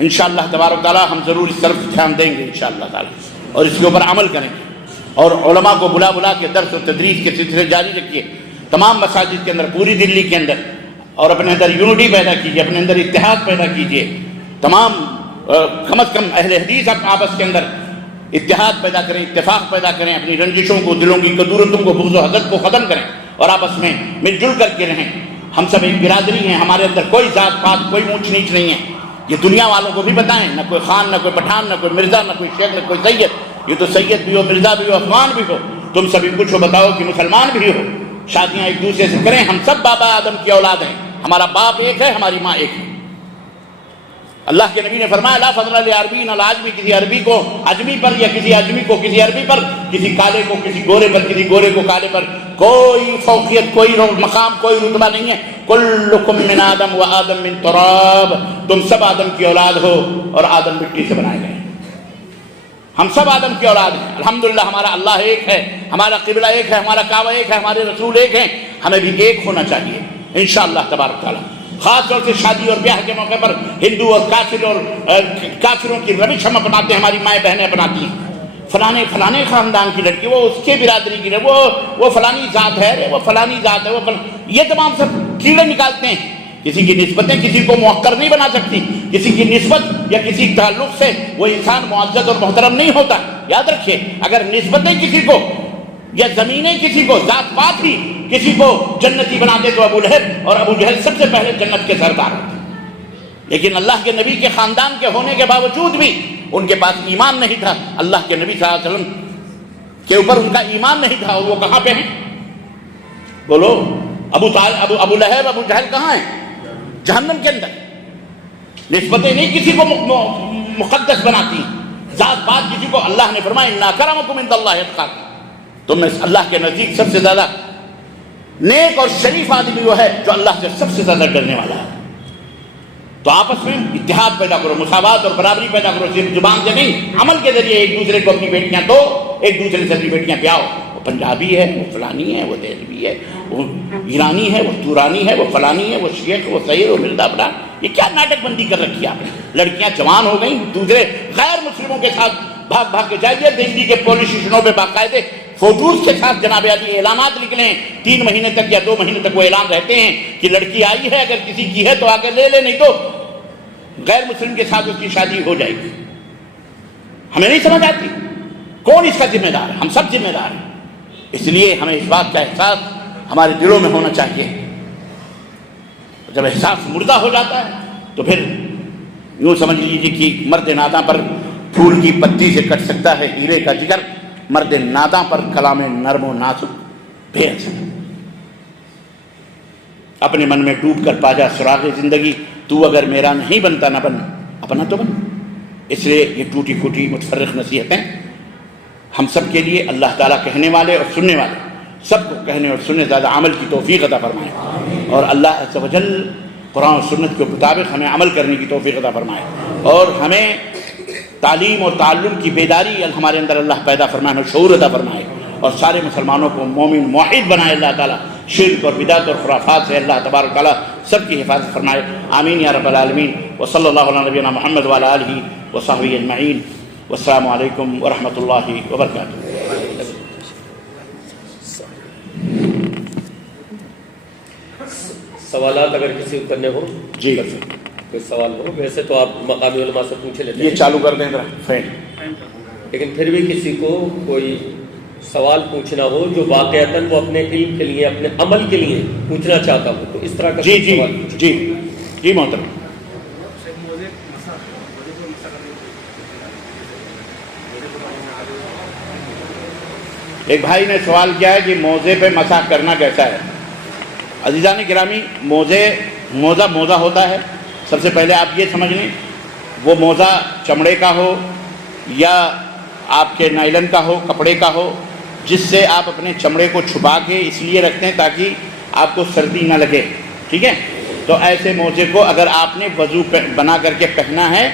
انشاءاللہ تبارک تعالیٰ ہم ضرور اس طرف دھیان دیں گے انشاءاللہ تعالیٰ، اور اس کے اوپر عمل کریں گے، اور علماء کو بلا بلا کے درس و تدریس کے سلسلے جاری رکھیے تمام مساجد کے اندر، پوری دلی کے اندر، اور اپنے اندر یونٹی پیدا کیجیے، اپنے اندر اتحاد پیدا کیجیے، تمام کم از کم اہل حدیث آپس کے اندر اتحاد پیدا کریں، اتفاق پیدا کریں، اپنی رنجشوں کو، دلوں کی کدورتوں کو، بغض و حسد کو ختم کریں، اور آپس میں مل جل کر کے رہیں۔ ہم سب ایک برادری ہیں، ہمارے اندر کوئی ذات پات، کوئی اونچ نیچ نہیں ہے، یہ دنیا والوں کو بھی بتائیں، نہ کوئی خان، نہ کوئی پٹھان، نہ کوئی مرزا، نہ کوئی شیخ، نہ کوئی سید، یہ تو سید بھی ہو، مرزا بھی ہو، افغان بھی ہو، تم سبھی کچھ ہو، بتاؤ کہ مسلمان بھی ہو، شادیاں ایک دوسرے سے کریں، ہم سب بابا آدم کی اولاد ہیں، ہمارا باپ ایک ہے، ہماری ماں ایک ہے۔ اللہ کے نبی نے فرمایا لا فضل لعربی علی عجمی، کسی عربی کو عجمی پر، یا کسی عجمی کو کسی عربی پر، کسی کالے کو کسی گورے پر، کسی گورے کو کالے پر، کوئی فوقیت، کوئی مقام، کوئی رتبہ نہیں ہے۔ کلکم من آدم و آدم من تراب، تم سب آدم کی اولاد ہو اور آدم مٹی سے بنائے گئے، ہم سب آدم کی اولاد ہیں۔ الحمدللہ ہمارا اللہ ایک ہے، ہمارا قبلہ ایک ہے، ہمارا کعبہ ایک ہے، ہمارے رسول ایک ہیں، ہمیں بھی ایک ہونا چاہیے انشاءاللہ تبارک تعالیٰ۔ خاص طور سے شادی اور بیاہ کے موقع پر ہندو اور کافروں کی روش ہم اپناتے ہیں، ہماری مائیں بہنیں اپناتی ہیں، فلانے خاندان کی لڑکی، وہ اس کے برادری کی ہے، وہ فلانی ذات ہے، وہ فلانی ذات ہے، یہ تمام سب کیڑے نکالتے ہیں۔ کسی کی نسبتیں کسی کو موقر نہیں بنا سکتی، کسی کی نسبت یا کسی تعلق سے وہ انسان معزز اور محترم نہیں ہوتا۔ یاد رکھیے، اگر نسبتیں کسی کو یا زمینیں کسی کو، ذات پات ہی کسی کو جنتی بنا دے تو ابو لہب اور ابو جہل سب سے پہلے جنت کے سردار ہوتے، لیکن اللہ کے نبی کے خاندان کے ہونے کے باوجود بھی ان کے پاس ایمان نہیں تھا، اللہ کے نبی صلی اللہ علیہ وسلم کے اوپر ان کا ایمان نہیں تھا، اور وہ کہاں پہ ہیں؟ بولو، ابو لہب ابو جہل کہاں ہیں؟ جہنم کے اندر. نسبتیں نہیں کسی کو مقدس بناتی. ذات بات کسی کو اللہ نے فرمایا ان اکرمکم عند اللہ اتقاکم. تم میں اللہ کے نزدیک سب سے زیادہ نیک اور شریف آدمی وہ ہے جو اللہ سے سب سے زیادہ ڈرنے والا ہے. تو آپس میں اتحاد پیدا کرو, مساوات اور برابری پیدا کرو, صرف زبان سے نہیں, عمل کے ذریعے ایک دوسرے کو اپنی بیٹیاں دو, ایک دوسرے سے اپنی بیٹیاں پیاؤ. وہ پنجابی ہے, وہ فلانی ہے, وہ دہلوی ہے, وہ ایرانی ہے, وہ تورانی ہے, وہ فلانی ہے, وہ شیخ, وہ سید, وہ مرزا فلان. یہ کیا ناٹک بندی کر رکھی آپ نے؟ لڑکیاں جوان ہو گئیں, دوسرے غیر مسلموں کے ساتھ بھاگ بھاگ کے جائیے. دہلی کے پولیس اسٹیشنوں پہ باقاعدے فوٹوز کے ساتھ جناب عالی اعلانات نکلے ہیں. 3 مہینے تک یا 2 مہینے تک وہ اعلان رہتے ہیں کہ لڑکی آئی ہے, اگر کسی کی ہے تو آ کے لے لے, نہیں تو غیر مسلم کے ساتھ اس کی شادی ہو جائے گی. ہمیں نہیں سمجھ آتی کون اس کا ذمہ دار ہے؟ ہم سب ذمہ دار ہیں. اس لیے ہمیں اس بات کا احساس ہمارے دلوں میں ہونا چاہیے. جب احساس مردہ ہو جاتا ہے تو پھر یوں سمجھ لیجیے کہ مرد ناداں پر پھول کی پتی سے کٹ سکتا ہے ہیرے کا جگر, مرد ناداں پر کلام نرم و نازک بھیج. اپنے من میں ڈوب کر پا جا سراغ زندگی, تو اگر میرا نہیں بنتا نہ بن, اپنا تو بن. اس لیے یہ ٹوٹی پھوٹی متفرق نصیحتیں ہم سب کے لیے اللہ تعالیٰ کہنے والے اور سننے والے سب کو کہنے اور سننے زیادہ عمل کی توفیق عطا فرمائے, اور اللہ عز و جل قرآن و سنت کے مطابق ہمیں عمل کرنے کی توفیق عطا فرمائے, اور ہمیں تعلیم اور تعلم کی بیداری ہمارے اندر اللہ پیدا فرمائے اور شعور عطا فرمائے, اور سارے مسلمانوں کو مومن موحد بنائے اللہ تعالیٰ. شرک اور بدعت اور خرافات سے اللہ تبارک تعالیٰ سب کی حفاظت فرمائے. آمین یا رب العالمین. وصلی اللہ علی نبینا محمد وعلی آلہ وصحبہ اجمعین. والسلام علیکم ورحمۃ اللہ وبرکاتہ. سوالات اگر کسی کو کرنے ہو جی, کوئی سوال ہو, ویسے تو آپ مقامی علماء سے پوچھ لیتے ہیں, یہ چالو کر دیں ذرا فین. لیکن پھر بھی کسی کو کوئی سوال پوچھنا ہو جو واقعتاً وہ اپنے علم کے لیے, اپنے عمل کے لیے پوچھنا چاہتا ہو, تو اس طرح کا جی جی سوال. جی جی محترم. ایک بھائی نے سوال کیا ہے کہ موزے پہ مسح کرنا کیسا ہے. عزیزان گرامی, موزہ ہوتا ہے. سب سے پہلے آپ یہ سمجھ لیں, وہ موزہ چمڑے کا ہو یا آپ کے نائلن کا ہو, کپڑے کا ہو, جس سے آپ اپنے چمڑے کو چھپا کے اس لیے رکھتے ہیں تاکہ آپ کو سردی نہ لگے. ٹھیک ہے, تو ایسے موزے کو اگر آپ نے وضو بنا کر کے پہنا ہے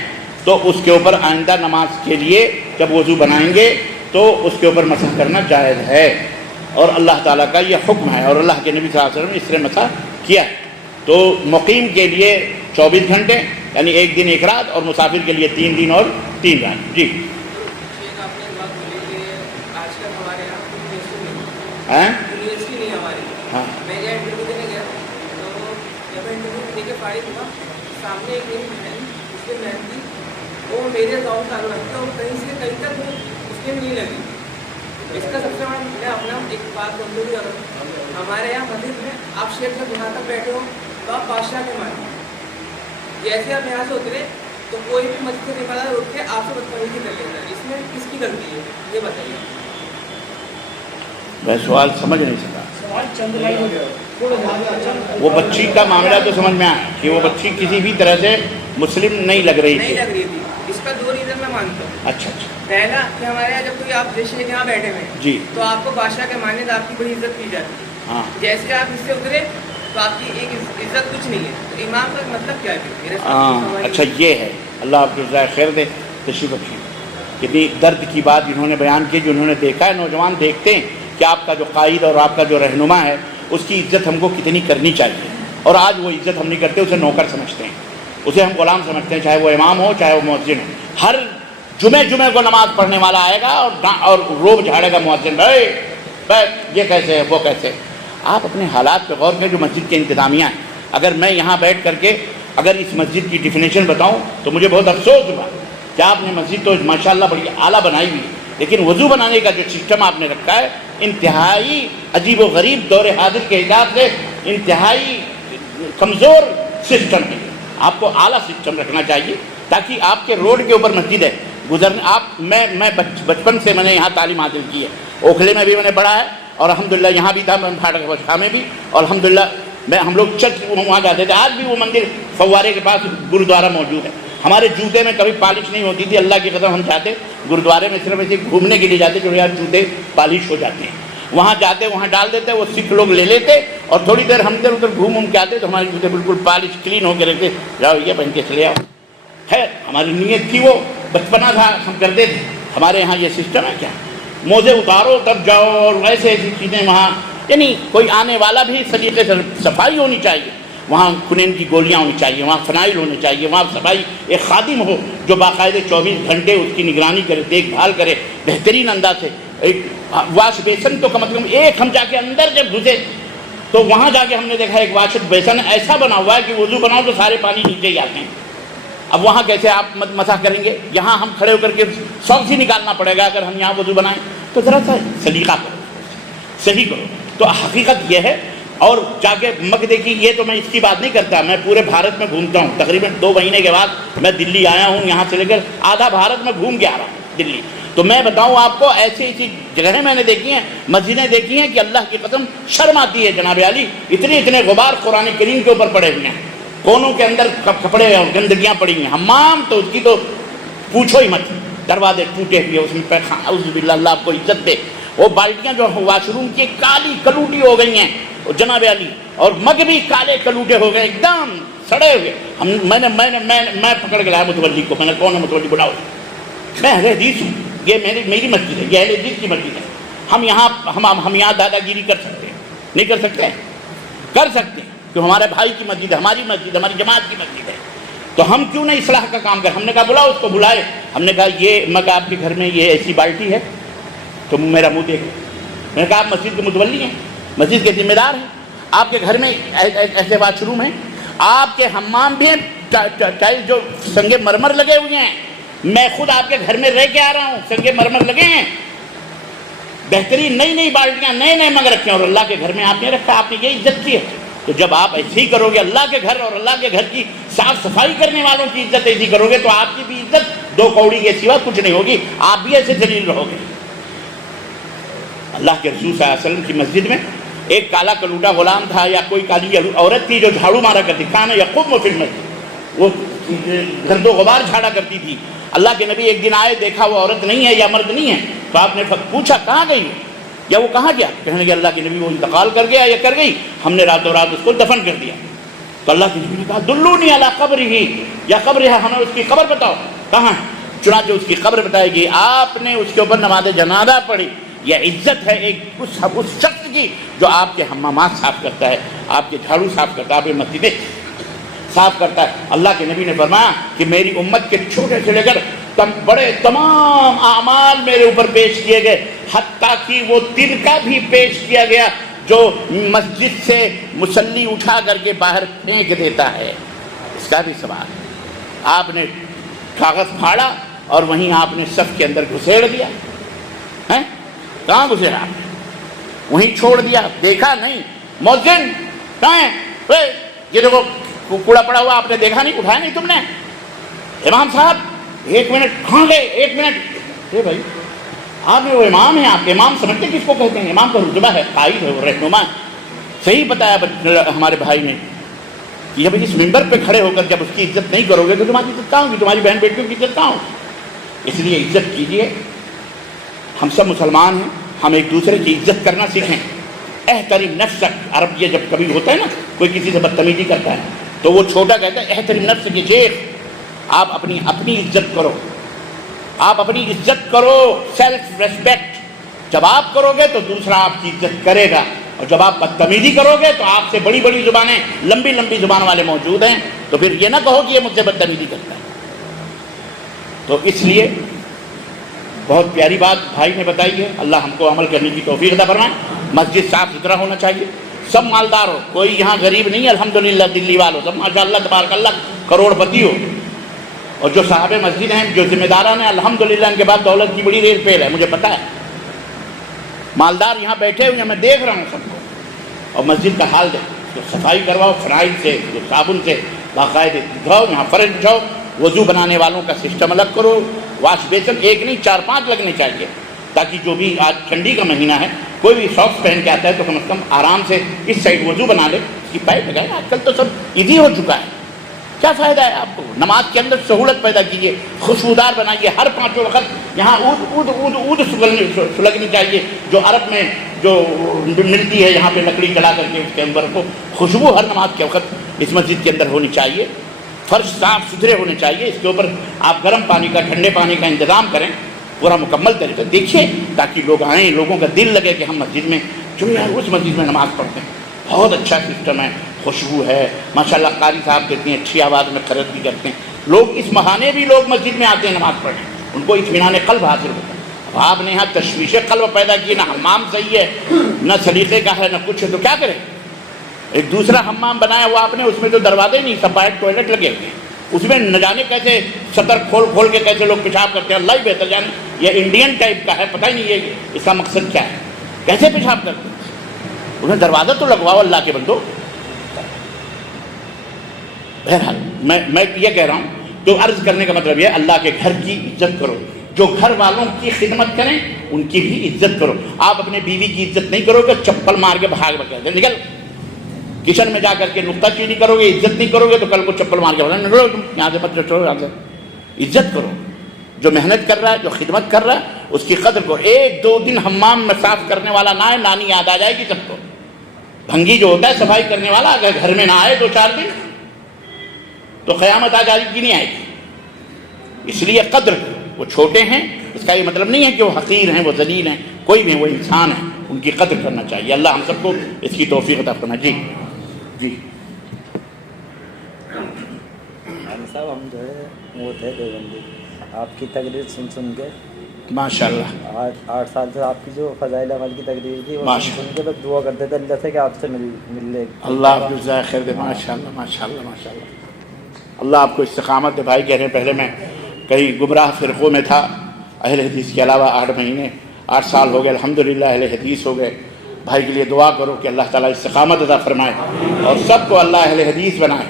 تو اس کے اوپر آئندہ نماز کے لیے جب وضو بنائیں گے تو اس کے اوپر مسح کرنا جائز ہے, اور اللہ تعالیٰ کا یہ حکم ہے, اور اللہ کے نبی صلی اللہ علیہ وسلم نے اس طرح مسح کیا ہے. تو مقیم کے لیے 24 گھنٹے یعنی 1 دن 1 رات, اور مسافر کے لیے 3 دن اور 3 رات. جی یونیورسٹی نہیں ہماری. میں جب انٹرویو دینے گیا تو جب انٹرویو دے کے فارغ ہوا, سامنے ایک میری بہن, اس کے بہن تھی, وہ میرے گاؤں تعلق رکھتا, اور کہیں سے کہیں تک اس کے نہیں لگی. اس کا سب سے بڑا میں اپنا ایک بات بندو بھی کروں, ہمارے یہاں مسجد میں آپ شیخ جب یہاں تک بیٹھے ہو تو آپ بادشاہ کے مانیں. جیسے آپ یہاں سے اترے تو کوئی بھی مسجد سے نکالا اٹھ کے آپ سے بدتمیزی کر لیتا ہے. اس میں کس کی غلطی ہے یہ بتائیے. میں سوال سمجھ نہیں سکا. وہ بچی کا معاملہ تو سمجھ میں آیا کہ وہ بچی کسی بھی طرح سے مسلم نہیں لگ رہی تھی. اس کا 2 ریزن میں مانتا ہوں. اچھا اچھا. پہلا کہ ہمارے یہاں جب کوئی آپ شیخ یہاں بیٹھے ہوئے ہیں جی, تو آپ کو بادشاہ کے ماننے آپ کی بڑی عزت کی جاتی ہے. ہاں, جیسے آپ اس سے اترے تو آپ کی ایک عزت کچھ نہیں ہے. تو امام کا مطلب کیا ہے؟ ہاں اچھا یہ ہے. اللہ آپ کو جزائے خیر دے. تشریف رکھیے. کتنی درد کی بات انہوں نے بیان کی, جو انہوں نے دیکھا ہے. نوجوان دیکھتے ہیں کہ آپ کا جو قائد اور آپ کا جو رہنما ہے اس کی عزت ہم کو کتنی کرنی چاہیے, اور آج وہ عزت ہم نہیں کرتے, اسے نوکر سمجھتے ہیں, اسے ہم غلام سمجھتے ہیں, چاہے وہ امام ہو چاہے وہ مؤذن ہو. ہر جمعے کو نماز پڑھنے والا آئے گا اور روب جھاڑے گا مؤذن, بھائی یہ کیسے ہے وہ کیسے. آپ اپنے حالات پہ غور کریں. جو مسجد کے انتظامیہ ہیں, اگر میں یہاں بیٹھ کر کے اگر اس مسجد کی ڈیفینیشن بتاؤں تو مجھے بہت افسوس ہوا کہ آپ نے مسجد تو ماشاءاللہ بڑی اعلیٰ بنائی ہوئی ہے, لیکن وضو بنانے کا جو سسٹم آپ نے رکھا ہے انتہائی عجیب و غریب, دور حاضر کے حساب سے انتہائی کمزور سسٹم ہے. آپ کو اعلیٰ سسٹم رکھنا چاہیے تاکہ آپ کے روڈ کے اوپر مسجد ہے گزرنے. آپ میں بچپن سے میں نے یہاں تعلیم حاصل کی ہے. اوکھلے میں بھی میں نے پڑھا ہے, اور الحمدللہ یہاں بھی تھا, میں پھاٹک بچھا میں بھی, اور الحمدللہ میں ہم لوگ چرچ وہاں جاتے تھے، آج بھی وہ مندر فوارے کے پاس گرودوارا موجود ہے. ہمارے جوتے میں کبھی پالش نہیں ہوتی تھی، اللہ کی قسم ہم جاتے گرودوارے میں صرف ایسے گھومنے کے لیے جاتے جو یار جوتے پالش ہو جاتے ہیں. وہاں جاتے وہاں ڈال دیتے، وہ سکھ لوگ لے لیتے اور تھوڑی دیر ہم ادھر ادھر گھوم کے آتے تو ہمارے جوتے بالکل پالش کلین ہو کے رہتے. جاؤ یہ پہن کے چلے آؤ. خیر ہماری نیت تھی، وہ بچپنا تھا ہم کرتے تھے. ہمارے یہاں یہ سسٹم ہے کیا موزے اتارو تب جاؤ اور ایسے ایسی چیزیں وہاں، یعنی کوئی آنے والا بھی سلیقے سے صفائی ہونی چاہیے. وہاں کنین کی گولیاں ہونی چاہیے، وہاں فنائل ہونے چاہیے، وہاں صفائی ایک خادم ہو جو باقاعدہ 24 گھنٹے اس کی نگرانی کرے، دیکھ بھال کرے بہترین انداز سے. ایک واش بیسن تو کم از کم ایک ہم جا کے اندر جب گھسے تو وہاں جا کے ہم نے دیکھا ایک واش بیسن ایسا بنا ہوا ہے کہ وضو بناؤ تو سارے پانی نیچے ہی آتے ہیں. اب وہاں کیسے آپ مسح کریں گے؟ یہاں ہم کھڑے ہو کر کے سوکس ہی نکالنا پڑے گا اگر ہم یہاں وضو بنائیں. تو ذرا سا سلیقہ کرو، صحیح کرو. تو حقیقت یہ ہے. اور جا کے مگ دیکھی، یہ تو میں اس کی بات نہیں کرتا، میں پورے بھارت میں گھومتا ہوں. تقریباً 2 مہینے کے بعد میں دلی آیا ہوں، یہاں سے لے کر آدھا بھارت میں گھوم کے آ رہا ہوں دلی. تو میں بتاؤں آپ کو ایسی ایسی جگہیں میں نے دیکھی ہیں، مسجدیں دیکھی ہیں کہ اللہ کی قسم شرم آتی ہے جناب علی. اتنے غبار قرآن کریم کے اوپر پڑے ہوئے ہیں، کونوں کے اندر کپڑے اور گندگیاں پڑی ہوئی ہیں. حمام تو اس کی تو پوچھو ہی مت، دروازے ٹوٹے ہوئے، اس میں اعوذ باللہ اللہ آپ کو عزت دے. وہ بالٹیاں جو واش روم کی کالی کلوٹی ہو گئی ہیں جناب علی، اور مگ بھی کالے کلوٹے ہو گئے ایک دم سڑے ہوئے. میں پکڑ کے لایا متولی کو، میں نے کون ہے متولی بلاؤ. میں اہل حدیث ہوں، یہ میری مسجد ہے، یہ اہل حدیث کی مسجد ہے. ہم یہاں دادا گیری کر سکتے ہیں؟ نہیں کر سکتے؟ کر سکتے ہیں، کہ ہمارے بھائی کی مسجد ہے، ہماری مسجد ہے، ہماری جماعت کی مسجد ہے. تو ہم کیوں نہیں اصلاح کا کام کریں؟ ہم نے کہا بلاؤ اس کو. بلائے، ہم نے کہا یہ مگ آپ کے گھر میں یہ ایسی بالٹی ہے؟ تو میرا منہ دیکھ. میں نے کہا آپ مسجد کے متولی ہیں، مسجد کے ذمہ دار ہیں، آپ کے گھر میں ایسے واش روم ہیں، آپ کے حمام بھی ٹائل جو سنگے مرمر لگے ہوئے ہیں. میں خود آپ کے گھر میں رہ کے آ رہا ہوں، سنگے مرمر لگے ہیں، بہترین نئی بالٹیاں نئے مگ رکھے ہیں، اور اللہ کے گھر میں آپ نے رکھا، آپ نے یہ عزت کی ہے. تو جب آپ ایسے ہی کرو گے اللہ کے گھر اور اللہ کے گھر کی صاف صفائی کرنے والوں کی عزت ایسی کرو گے تو آپ کی بھی عزت 2 کوڑی کے سوا کچھ نہیں ہوگی، آپ بھی ایسے ذلیل رہو گے. اللہ کے رسول صلی اللہ علیہ وسلم کی مسجد میں ایک کالا کلوٹا غلام تھا یا کوئی کالی عورت تھی جو جھاڑو مارا کرتی، کان یقوم فی المسجد، وہ گرد و غبار جھاڑا کرتی تھی. اللہ کے نبی ایک دن آئے، دیکھا وہ عورت نہیں ہے یا مرد نہیں ہے، تو آپ نے پوچھا کہاں گئی یا وہ کہاں گیا؟ کہنے لگے اللہ کے نبی وہ انتقال کر گیا یا کر گئی، ہم نے راتوں رات اس کو دفن کر دیا. تو اللہ کے نبی نے کہا دلونی علی قبرہ یا قبرہ، ہمیں اس کی قبر بتاؤ کہاں ہے. چنانچہ اس کی قبر بتائے گی. آپ نے اس کے اوپر نماز جنازہ پڑھی. یہ عزت ہے ایک اس شخص کی جو آپ کے حمامات صاف کرتا ہے، آپ کے جھاڑو صاف کرتا ہے، آپ کی مسجدیں صاف کرتا ہے. اللہ کے نبی نے فرمایا کہ میری امت کے چھوٹے سے لے کر بڑے تمام اعمال میرے اوپر پیش کیے گئے، حتیٰ کہ وہ دل کا بھی پیش کیا گیا جو مسجد سے مصلی اٹھا کر کے باہر پھینک دیتا ہے، اس کا بھی سوال. آپ نے کاغذ پھاڑا اور وہیں آپ نے صف کے اندر گھسیڑ دیا. کہاں گھسیڑا آپ نے؟ وہیں چھوڑ دیا، دیکھا نہیں. مؤذن کہاں ہے؟ یہ دیکھو کوڑا پڑا ہوا، آپ نے دیکھا نہیں، اٹھایا نہیں تم نے؟ امام صاحب 1 منٹ کہاں گئے؟ 1 منٹ. بھائی آپ نے وہ امام ہیں، آپ کے امام سمجھتے کس کو کہتے ہیں؟ امام کا رتبہ ہے، قائد ہے، وہ رہنما ہے. صحیح بتایا ہمارے بھائی نے کہ جب اس ممبر پہ کھڑے ہو کر جب اس کی عزت نہیں کرو گے تو تمہاری عزت کہاں ہوگی؟ تمہاری بہن بیٹیوں کی عزت کہاں ہوگی؟ اس لیے عزت کیجیے. ہم سب مسلمان ہیں، ہم ایک دوسرے کی عزت کرنا سیکھیں. احترم نفسک، عرب یہ جب کبھی ہوتا ہے نا کوئی کسی سے بدتمیزی کرتا ہے تو وہ چھوٹا کہتا ہے احترم نفسک. یہ شیخ آپ اپنی عزت کرو، آپ اپنی عزت کرو، سیلف ریسپیکٹ. جب آپ کرو گے تو دوسرا آپ کی عزت کرے گا، اور جب آپ بدتمیزی کرو گے تو آپ سے بڑی زبانیں، لمبی زبان والے موجود ہیں، تو پھر یہ نہ کہو کہ یہ مجھ سے بدتمیزی کرتا ہے. تو اس لیے بہت پیاری بات بھائی نے بتائی ہے، اللہ ہم کو عمل کرنے کی توفیق عطا فرمائے. مسجد صاف ستھرا ہونا چاہیے، سب مالدار ہو، کوئی یہاں غریب نہیں ہے الحمدللہ. دلی والوں سب ماشاء اللہ تبارک اللہ کروڑ پتی ہو، اور جو صاحب مسجد ہیں، جو ذمہ داران ہیں، الحمدللہ ان کے بعد دولت کی بڑی ریل پھیل ہے، مجھے پتہ ہے. مالدار یہاں بیٹھے ہوئے ہیں، میں دیکھ رہا ہوں سب کو. اور مسجد کا حال دے تو صفائی کرواؤ، فنائل سے، صابن سے باقاعدے دھوؤ، یہاں فرش بچھاؤ. وضو بنانے والوں کا سسٹم الگ کرو. واش بیسن 1 نہیں 4-5 لگنے چاہیے، تاکہ جو بھی آج ٹھنڈی کا مہینہ ہے کوئی بھی ساکس پہن کے آتا ہے تو کم از کم آرام سے اس سائڈ وضو بنا لے، اس کی پائپ لگائیں. آج کل تو سب ایزی ہو چکا ہے. کیا فائدہ ہے آپ کو؟ نماز کے اندر سہولت پیدا کیجیے, خوشبودار بنائیے. ہر 5 وقت یہاں اود سلگنی چاہیے, جو عرب میں جو ملتی ہے یہاں پہ لکڑی جلا کر کے اس کے اندر کو خوشبو ہر نماز کے وقت اس مسجد کے اندر ہونی چاہیے. فرش صاف ستھرے ہونے چاہیے. اس کے اوپر آپ گرم پانی کا, ٹھنڈے پانی کا انتظام کریں پورا مکمل طریقے سے. دیکھیے تاکہ لوگ آئیں, لوگوں کا دل لگے کہ ہم مسجد میں جو ہے اس مسجد میں نماز پڑھتے ہیں. بہت اچھا سسٹم ہے, خوشبو ہے ماشاءاللہ. قاری صاحب کہتے ہیں اچھی آواز میں قرأت بھی کرتے ہیں. لوگ اس بہانے بھی لوگ مسجد میں آتے ہیں نماز پڑھنے, ان کو اطمینان قلب حاصل ہوتا ہے. اب آپ نے یہاں تشویش قلب پیدا کی, نہ حمام صحیح ہے, نہ سلیقے کا ہے, نہ کچھ ہے, تو کیا کریں؟ ایک دوسرا حمام بنایا ہوا آپ نے, اس میں تو دروازے نہیں, سپریٹ ٹوائلٹ لگے ہوئے ہیں. اس میں نہ جانے کیسے سطر کھول کے کیسے لوگ پیشاب کرتے ہیں, اللہ ہی بہتر جانے. یہ انڈین ٹائپ کا ہے, پتہ ہی نہیں ہے اس کا مقصد کیا ہے, کیسے پیشاب کرتے ہیں. انہیں دروازہ تو لگواؤ اللہ کے بندو. بہرحال میں یہ کہہ رہا ہوں, تو عرض کرنے کا مطلب یہ, اللہ کے گھر کی عزت کرو. جو گھر والوں کی خدمت کریں ان کی بھی عزت کرو. آپ اپنے بیوی کی عزت نہیں کرو گے, چپل مار کے بھاگ بکے نکل. کچن میں جا کر کے نکتہ چینی کرو گے, عزت نہیں کرو گے, تو کل کو چپل مار کے بھاگ نکلو تم یہاں سے, مت چھوڑو یہاں سے. عزت کرو. جو محنت کر رہا ہے, جو خدمت کر رہا ہے, اس کی قدر کو. 1-2 دن حمام میں صاف کرنے والا نہ آئے, نانی یاد آ جائے گی سب کو. بھنگی جو ہوتا ہے صفائی کرنے والا, اگر گھر میں نہ آئے 2-4 دن تو قیامت آ جائے گی, نہیں آئے گی. اس لیے قدر کرو. وہ چھوٹے ہیں اس کا یہ مطلب نہیں ہے کہ وہ حقیر ہیں, وہ ذلیل ہیں, کوئی بھی, وہ انسان ہیں, ان کی قدر کرنا چاہیے. اللہ ہم سب کو اس کی توفیق عطا فرمائے. جی صاحب, ہم جو ہے وہ تھے دیوبندی, آپ کی تقریر سن کے ماشاءاللہ 8 سال سے آپ کی جو فضائل عمل کی تقریر تھی وہ سن کے بس دعا کرتے تھے اللہ سے کہ آپ سے مل لے. اللہ آپ کو جزائے خیر دے. ماشاءاللہ ماشاءاللہ ماشاءاللہ. اللہ آپ کو استقامت دے. بھائی کہہ رہے ہیں پہلے میں کئی گمراہ فرقوں میں تھا, اہل حدیث کے علاوہ 8 سال ہو گئے, الحمدللہ اہل حدیث ہو گئے. بھائی کے لیے دعا کرو کہ اللہ تعالیٰ استقامت عطا فرمائے اور سب کو اللہ اہل حدیث بنائے.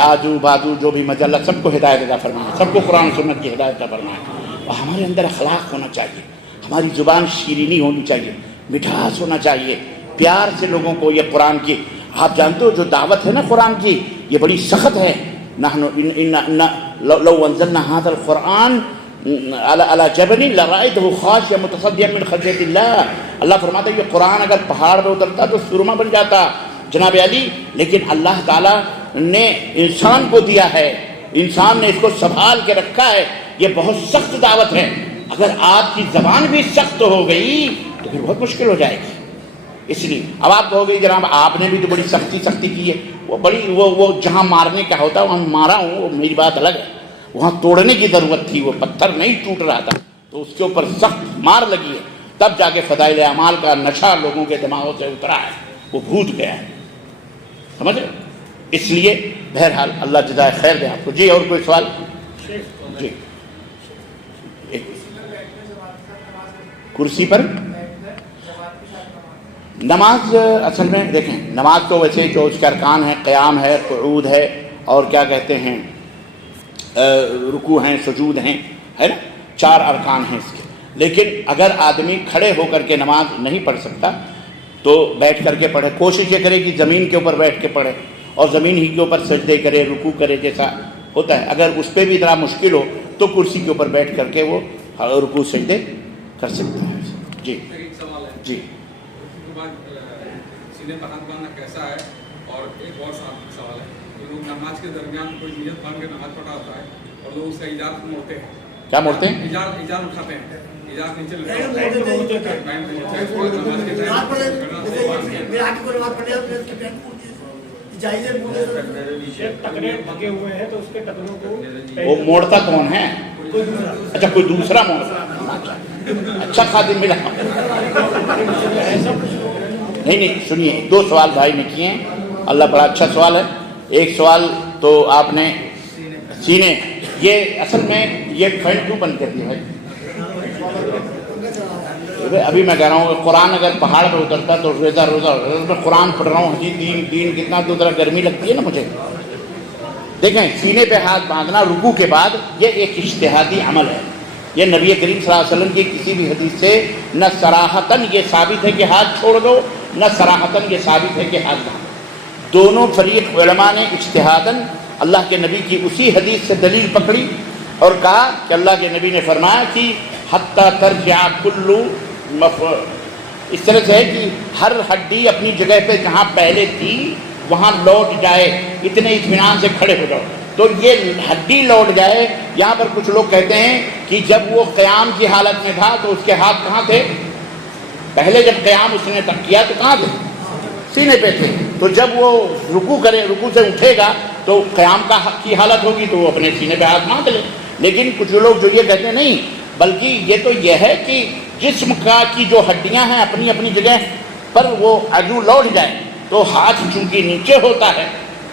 آجو بازو جو بھی مجلہ, سب کو ہدایت عطا فرمائے, سب کو قرآن سنت کی ہدایت عطا فرمائے. اور ہمارے اندر اخلاق ہونا چاہیے, ہماری زبان شیرینی ہونی چاہیے, مٹھاس ہونا چاہیے, پیار سے لوگوں کو. یہ قرآن کی آپ جانتے ہو جو دعوت ہے نا قرآن کی, یہ بڑی سخت ہے. لو انزلنا هذا القرآن على جبل لرأيته خاشعا متصدعا من خشية الله. اللہ فرماتا ہے یہ قرآن اگر پہاڑ پہ اترتا تو سرما بن جاتا جناب علی. لیکن اللہ تعالیٰ نے انسان کو دیا ہے, انسان نے اس کو سنبھال کے رکھا ہے. یہ بہت سخت دعوت ہے. اگر آپ کی زبان بھی سخت ہو گئی تو پھر بہت مشکل ہو جائے گی. اس لیے اب آپ کہو گے جناب آپ نے بھی تو بڑی سختی کی ہے. وہ بڑی وہ جہاں مارنے کا ہوتا ہے وہاں مارا ہوں, وہ میری بات الگ ہے. وہاں توڑنے کی ضرورت تھی, وہ پتھر نہیں ٹوٹ رہا تھا, تو اس کے اوپر سخت مار لگی ہے, تب جا کے فضائل اعمال کا نشہ لوگوں کے دماغوں سے اترا ہے, وہ بھوت گیا ہے. سمجھ رہے؟ اس لیے بہرحال اللہ جزائے خیر دے آپ کو. جی اور کوئی سوال؟ جی کرسی پر نماز اصل میں دیکھیں, نماز تو ویسے جو اس کے ارکان ہیں, قیام ہے, قعود ہے, اور کیا کہتے ہیں رکوع ہیں, سجود ہیں, ہے نا, 4 ارکان ہیں اس کے. لیکن اگر آدمی کھڑے ہو کر کے نماز نہیں پڑھ سکتا تو بیٹھ کر کے پڑھے. کوشش یہ کرے کہ زمین کے اوپر بیٹھ کے پڑھے اور زمین ہی کے اوپر سجدے کرے, رکوع کرے, جیسا ہوتا ہے. اگر اس پہ بھی ذرا مشکل ہو تو کرسی کے اوپر بیٹھ کر کے وہ رکوع سجدے کر سکتے ہیں. جی جی سینے پر ہاتھ باندھنا کیسا ہے؟ اور ایک اور سوال ہے, لوگ نماز کے درمیان کوئی نیت باندھ کے نماز پڑھا ہوتا ہے اور لوگ اس کا ایجاد موڑتے ہیں. کیا موڑتے ہیں؟ ایجاد اٹھاتے ہیں, ایجاد نیچے وہ موڑتا کون ہے؟ اچھا کوئی دوسرا موڑتا. اچھا خادم ملا. نہیں سنیے, 2 سوال بھائی نے کیے ہیں, اللہ بڑا اچھا سوال ہے. ایک سوال تو آپ نے سینے, یہ اصل میں یہ فین کیوں بند کر دیا بھائی؟ ابھی میں کہہ رہا ہوں کہ قرآن اگر پہاڑ پہ اترتا تو روزہ میں قرآن پڑھ رہا ہوں, دین کتنا, تو ذرا گرمی لگتی ہے نا مجھے. دیکھیں سینے پہ ہاتھ باندھنا رکوع کے بعد یہ ایک اجتہادی عمل ہے. یہ نبی کریم صلی اللہ علیہ وسلم کی کسی بھی حدیث سے نہ صراحتاً یہ ثابت ہے کہ ہاتھ چھوڑ دو, نہ صراحتاً یہ ثابت ہے کہ ہاتھ باندھو. دونوں فریق علماء نے اجتہاداً اللہ کے نبی کی اسی حدیث سے دلیل پکڑی اور کہا کہ اللہ کے نبی نے فرمایا کہ حتیٰ ترجع کلو اس طرح سے ہے کہ ہر ہڈی اپنی جگہ پہ جہاں پہلے تھی وہاں لوٹ جائے، اتنے اطمینان سے کھڑے ہو جاؤ. تو یہ ہڈی لوٹ جائے. یہاں پر کچھ لوگ کہتے ہیں کہ جب وہ قیام کی حالت میں تھا تو اس کے ہاتھ کہاں تھے؟ پہلے جب قیام اس نے کیا تو کہاں تھے؟ سینے پہ تھے. تو جب وہ رکوع سے اٹھے گا تو قیام کی حالت ہوگی تو وہ اپنے سینے پہ ہاتھ باندھ لے. لیکن کچھ لوگ جو یہ کہتے ہیں نہیں، بلکہ یہ تو یہ ہے کہ جسم کی جو ہڈیاں ہیں اپنی اپنی جگہ پر وہ عضو لوٹ جائے تو ہاتھ چونکہ نیچے ہوتا ہے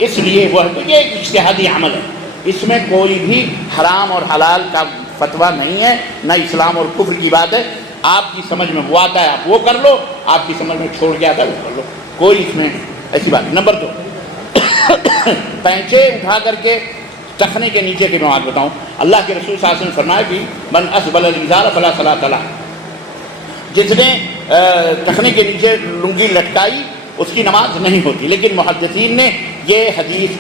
اس لیے وہ تو یہ ایک اجتہادی عمل ہے. اس میں کوئی بھی حرام اور حلال کا فتویٰ نہیں ہے، نہ اسلام اور کفر کی بات ہے. آپ کی سمجھ میں وہ آتا ہے آپ وہ کر لو، آپ کی سمجھ میں چھوڑ کے آتا ہے وہ کر لو، کوئی اس میں ایسی بات. نمبر 2، پینچے اٹھا کر کے ٹخنے کے نیچے کی میں بات بتاؤں. اللہ کے رسول صلی اللہ علیہ وسلم نے فرمایا کہ من اسبل الازار فلا صلاۃ له، جس نے ٹخنے کے نیچے لنگی لٹکائی اس کی نماز نہیں ہوتی. لیکن محدثین نے اس حدیث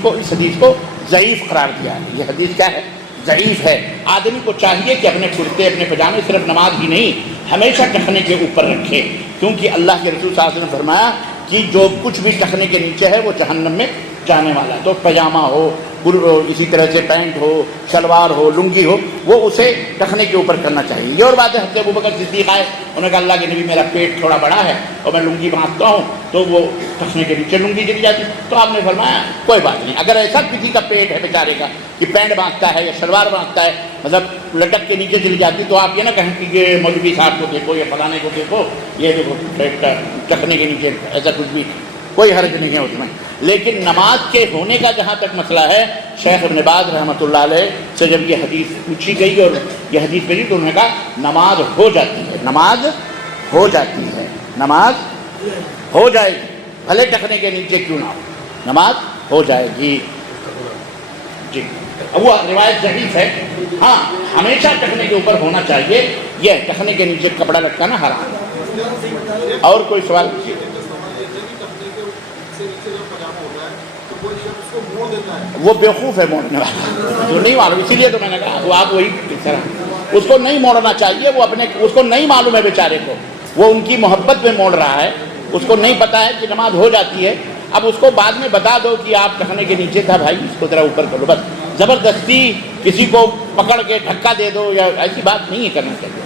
کو ضعیف قرار دیا ہے. یہ حدیث کیا ہے؟ ضعیف ہے. آدمی کو چاہیے کہ اپنے کرتے اپنے پجامے صرف نماز ہی نہیں ہمیشہ ٹخنے کے اوپر رکھے، کیونکہ اللہ کے رسول صلی اللہ علیہ وسلم نے فرمایا کہ جو کچھ بھی ٹخنے کے نیچے ہے وہ جہنم میں جانے والا ہے. تو پجامہ ہو، اسی طرح سے پینٹ ہو، شلوار ہو، لنگی ہو، وہ اسے ٹخنے کے اوپر کرنا چاہیے. یہ اور بات ہے حضرت ابوبکر صدیق آئے، انہوں نے کہا اللہ کے نبی میرا پیٹ تھوڑا بڑا ہے اور میں لنگی باندھتا ہوں تو وہ ٹخنے کے نیچے لنگی گر جاتی. تو آپ نے فرمایا کوئی بات نہیں، اگر ایسا کسی کا پیٹ ہے بیچارے کا کہ پینٹ باندھتا ہے یا شلوار باندھتا ہے مطلب لٹک کے نیچے چلی جاتی، تو آپ یہ نہ کہیں کہ یہ مولوی صاحب کو دیکھو یا فلانے کو دیکھو یہ دیکھو ٹخنے کے نیچے، ایسا کچھ بھی کوئی حرج نہیں ہے اس میں. لیکن نماز کے ہونے کا جہاں تک مسئلہ ہے، شیخ ابن باز رحمۃ اللہ علیہ سے جب یہ حدیث پوچھی گئی اور یہ حدیث بھیجی تو انہوں نے کہا نماز ہو جاتی ہے، نماز ہو جاتی ہے، نماز ہو جائے گی، بھلے ٹخنے کے نیچے کیوں نہ ہو، نماز ہو جائے گی. جی وہ روایت ضعیف ہے. ہاں ہمیشہ ٹخنے کے اوپر ہونا چاہیے، یہ ٹخنے کے نیچے کپڑا لٹکانا حرام ہے. اور کوئی سوال؟ وہ بیوقوف ہے موڑنے والا جو نہیں معلوم، اسی لیے تو میں نے کہا وہ آپ وہی اس کو نہیں موڑنا چاہیے. وہ اس کو نہیں معلوم ہے بیچارے کو، وہ ان کی محبت میں موڑ رہا ہے، اس کو نہیں پتا ہے کہ نماز ہو جاتی ہے. اب اس کو بعد میں بتا دو کہ آپ ٹخنے کے نیچے تھا بھائی اس کو ذرا اوپر کرو، بس زبردستی کسی کو پکڑ کے دھکا دے دو یا ایسی بات نہیں کرنا چاہیے.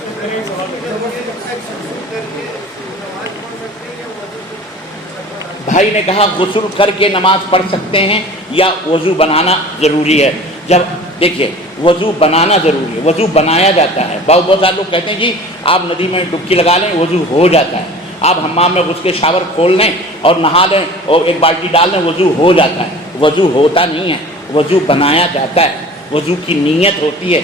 بھائی نے کہا غسل کر کے نماز پڑھ سکتے ہیں یا وضو بنانا ضروری ہے؟ جب دیکھیے وضو بنانا ضروری ہے، وضو بنایا جاتا ہے. بہت سارے لوگ کہتے ہیں جی آپ ندی میں ڈبکی لگا لیں وضو ہو جاتا ہے، آپ حمام میں گھس کے شاور کھول لیں اور نہا لیں اور ایک بالٹی ڈال لیں وضو ہو جاتا ہے. وضو ہوتا نہیں ہے، وضو بنایا جاتا ہے، وضو کی نیت ہوتی ہے.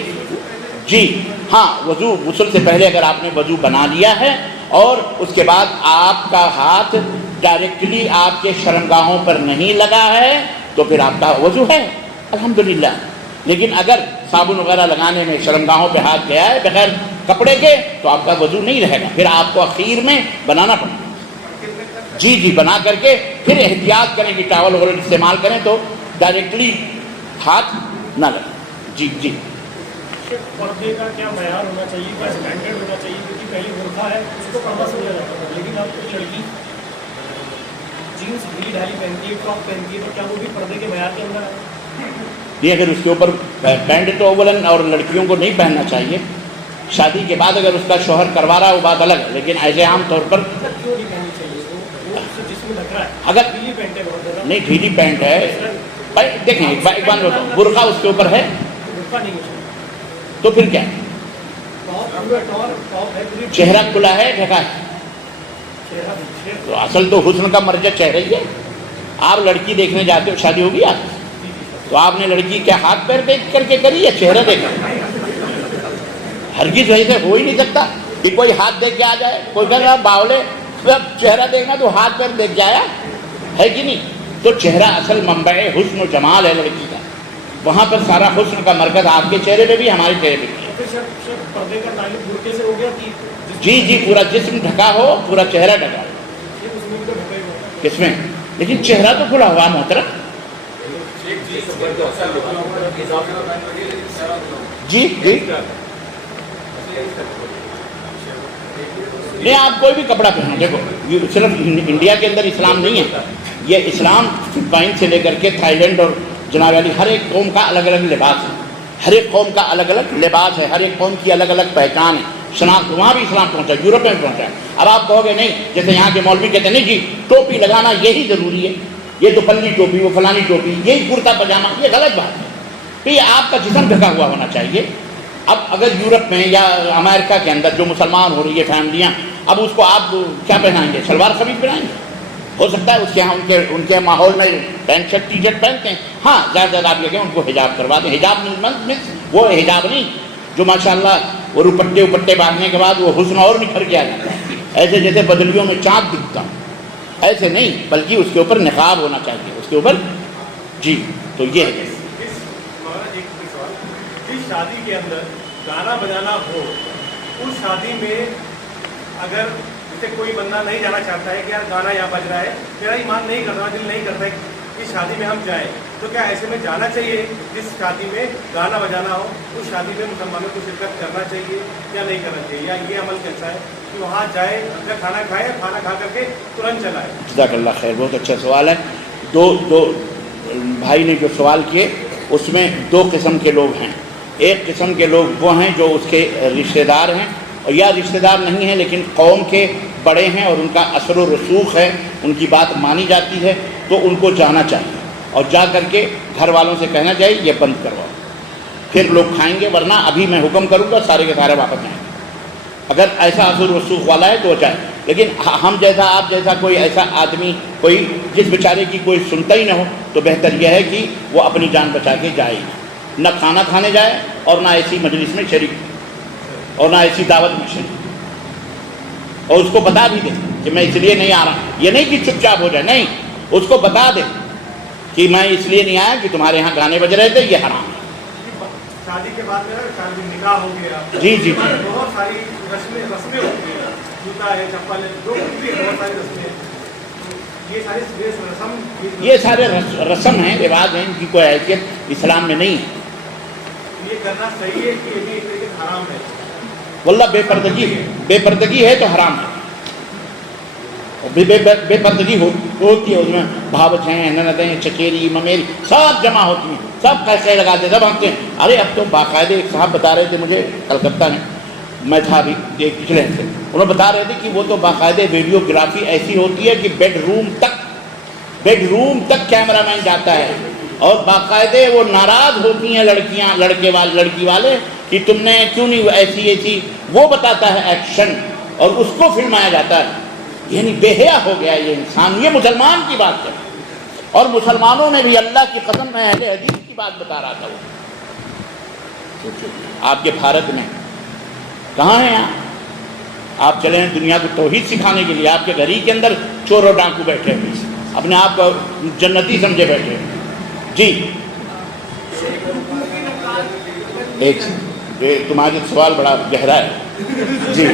جی ہاں، وضو غسل سے پہلے اگر آپ نے وضو بنا لیا ہے اور اس کے بعد آپ کا ہاتھ ڈائریکٹلی آپ کے شرمگاہوں پر نہیں لگا ہے تو پھر آپ کا وضو ہے الحمدللہ. لیکن اگر صابن وغیرہ لگانے میں شرمگاہوں پہ ہاتھ گیا ہے بغیر کپڑے کے تو آپ کا وضو نہیں رہے گا، پھر آپ کو اخیر میں بنانا پڑے گا. جی بنا کر کے پھر احتیاط کریں کہ ٹاول وغیرہ استعمال کریں تو ڈائریکٹلی ہاتھ نہ لگے. جی پردے کا کیا معیار ہونا چاہیے، کیا اسٹینڈرڈ ہونا چاہیے؟ کیونکہ پہلی برقع ہے اس کو پردہ سمجھا جاتا تھا، لیکن اب کوئی لڑکی جینس ڈھیلی ڈھالی پہنتی ہے، ٹاپ پہنتی ہے، تو کیا وہ بھی پردے کے معیار کے اندر ہے؟ یہ اگر اس کے اوپر پینٹ تو اولاً اور لڑکیوں کو نہیں پہننا چاہیے. شادی کے بعد اگر اس کا شوہر کروا رہا ہے وہ بات الگ ہے، لیکن ایسے عام طور پر کیوں نہیں پہننی چاہیے؟ وہ جسم ڈھک رہا ہے، اگر ڈھیلی پینٹ ہے بہت زیادہ. نہیں ڈھیلی پینٹ ہے دیکھیں ایک بات بتاؤں، برقع اس کے اوپر ہے برقع نہیں ہے تو پھر کیا؟ ٹاپ ہے، چہرہ کھلا ہے ڈھکا ہے چہرہ تو اصل تو حسن کا مرجع چہرہ ہی ہے. آپ لڑکی دیکھنے جاتے ہو، شادی ہوگی آپ تو آپ نے لڑکی کیا ہاتھ پیر دیکھ کر کے کری یا چہرہ دیکھا؟ ہرگز ویسے ہو ہی نہیں سکتا کہ کوئی ہاتھ دیکھ کے آ جائے. کوئی کہہ رہا باولے چہرہ دیکھنا تو ہاتھ پیر دیکھ جایا ہے کہ نہیں؟ تو چہرہ اصل منبع حسن و جمال ہے لڑکی کا، وہاں پر سارا حسن کا مرکز آپ کے چہرے پہ بھی ہمارے چہرے پہ بھی ہے. پردے کا تعلق برقعے سے ہو گیا کہ جی پورا جسم ڈھکا ہو، پورا چہرہ ڈھکا ہو. کس میں لیکن چہرہ تو کھلا ہوا محترم. جی جی نہیں, آپ کوئی بھی کپڑا پہنو. دیکھو صرف انڈیا کے اندر اسلام نہیں ہے, یہ اسلام فلپائن سے لے کر کے تھائی لینڈ اور جناب علی ہر ایک قوم کا الگ الگ لباس ہے, ہر ایک قوم کا الگ الگ لباس ہے, ہر ایک قوم کی الگ الگ پہچان ہے, شناخت. وہاں بھی اسلام پہنچا, یورپ میں پہنچا ہے. اب آپ کہو گے نہیں, جیسے یہاں کے مولوی کہتے ہیں نہیں جی ٹوپی لگانا یہی ضروری ہے, یہ تو پلی ٹوپی, وہ فلانی ٹوپی, یہی کرتا پاجامہ, یہ غلط بات ہے. تو یہ آپ کا جسم ڈھکا ہوا ہونا چاہیے. اب اگر یورپ میں یا امریکہ کے اندر جو مسلمان ہو رہی ہے فیملیاں, اب اس کو آپ کیا پہنائیں گے, شلوار قمیض پہنائیں گے؟ ہو سکتا ہے اس کے یہاں ان کے ماحول میں پینٹ شرٹ ٹی شرٹ پہنتے ہیں. ہاں زیادہ زیادہ آپ یہ کہیں ان کو حجاب کروا دیں. حجاب وہ حجاب نہیں جو ماشاءاللہ وہ روپٹے اوپٹے باندھنے کے بعد وہ حسن اور نکھر کے آ جاتا ہے, ایسے جیسے بدلیوں میں چاند دکھتا, ایسے نہیں, بلکہ اس کے اوپر نقاب ہونا چاہیے, اس کے اوپر. جی تو یہ ہے. جس شادی کے اندر گانا بجانا ہو, اس شادی میں اگر جیسے کوئی بندہ نہیں جانا چاہتا ہے کہ یار گانا یہاں بج رہا ہے, میرا ایمان نہیں کرتا, دل نہیں کرتا ہے کہ شادی میں ہم جائیں, تو کیا ایسے میں جانا چاہیے؟ جس شادی میں گانا بجانا ہو اس شادی میں مسلمانوں کو شرکت کرنا چاہیے یا نہیں کرنا چاہیے, یا یہ عمل کیسا ہے کہ وہاں جائے یا کھانا کھائے, کھانا کھا کر کے ترنت چلا ہے؟ جزاک اللہ خیر, بہت اچھا سوال ہے. دو بھائی نے جو سوال کیے اس میں دو قسم کے لوگ ہیں. ایک قسم کے لوگ وہ ہیں جو اس کے رشتہ دار ہیں, اور یا رشتہ دار نہیں ہیں لیکن قوم کے بڑے ہیں اور ان کا اثر و رسوخ ہے, ان کی بات مانی جاتی ہے, تو ان کو جانا چاہیے اور جا کر کے گھر والوں سے کہنا چاہیے یہ بند کرواؤ, پھر لوگ کھائیں گے, ورنہ ابھی میں حکم کروں گا سارے کے سارے واپس جائیں گے. اگر ایسا اثر و رسوخ والا ہے تو جائے, لیکن ہم جیسا آپ جیسا کوئی ایسا آدمی, کوئی جس بیچارے کی کوئی سنتا ہی نہ ہو, تو بہتر یہ ہے کہ وہ اپنی جان بچا کے جائے, نہ کھانا کھانے جائے اور نہ ایسی مجلس میں شریک اور نہ ایسی دعوت میں شریک, اور اس کو بتا بھی دے کہ میں اس لیے نہیں آ رہا. یہ نہیں کہ چپ چاپ ہو جائے, نہیں, اس کو بتا دے کہ میں اس لیے نہیں آیا کہ تمہارے یہاں گانے بج رہے تھے, یہ حرام ہے. شادی کے بعد میں شادی نکاح ہو گیا, جی جی بہت ساری رسمیں ہوتی ہیں, جوتا ہے, چپل ہے, جو بھی بہت ساری رسمیں ہیں, یہ ساری یہ سارے رسم ہیں, رواج ہیں, ان کی کوئی حیثیت اسلام میں نہیں ہے. یہ کرنا صحیح ہے کہ یہ بھی حرام ہے؟ واللہ بے پردگی ہے تو حرام ہے. بے پردگی ہوتی ہے, اس میں بھاوچ ہیں, نندیں, چچیری, ممیری سب جمع ہوتی ہیں, سب پیسے لگاتے, سب ہنستے ہیں. ارے اب تو باقاعدہ ایک صاحب بتا رہے تھے مجھے کلکتہ میں, میں تھا ابھی ایک پچھلے ہفتے, انہوں نے بتا رہے تھے کہ وہ تو باقاعدہ ویڈیوگرافی ایسی ہوتی ہے کہ بیڈ روم تک کیمرہ مین جاتا ہے, اور باقاعدہ وہ ناراض ہوتی ہیں لڑکیاں, لڑکی والے کہ تم نے کیوں نہیں ایسی, وہ بتاتا ہے ایکشن, اور اس کو فلمایا جاتا ہے. یعنی بے حیا ہو گیا یہ انسان. یہ مسلمان کی بات ہے, اور مسلمانوں میں بھی اللہ کی قسم میں اہل حدیث کی بات بتا رہا تھا. وہ آپ کے بھارت میں کہاں ہیں آپ چلے ہیں دنیا کو توحید سکھانے کے لیے, آپ کے گھر ہی کے اندر چور و ڈاکو بیٹھے ہوئے, اپنے آپ کو جنتی سمجھے بیٹھے. جی ایک تمہارا سوال بڑا گہرا ہے. جی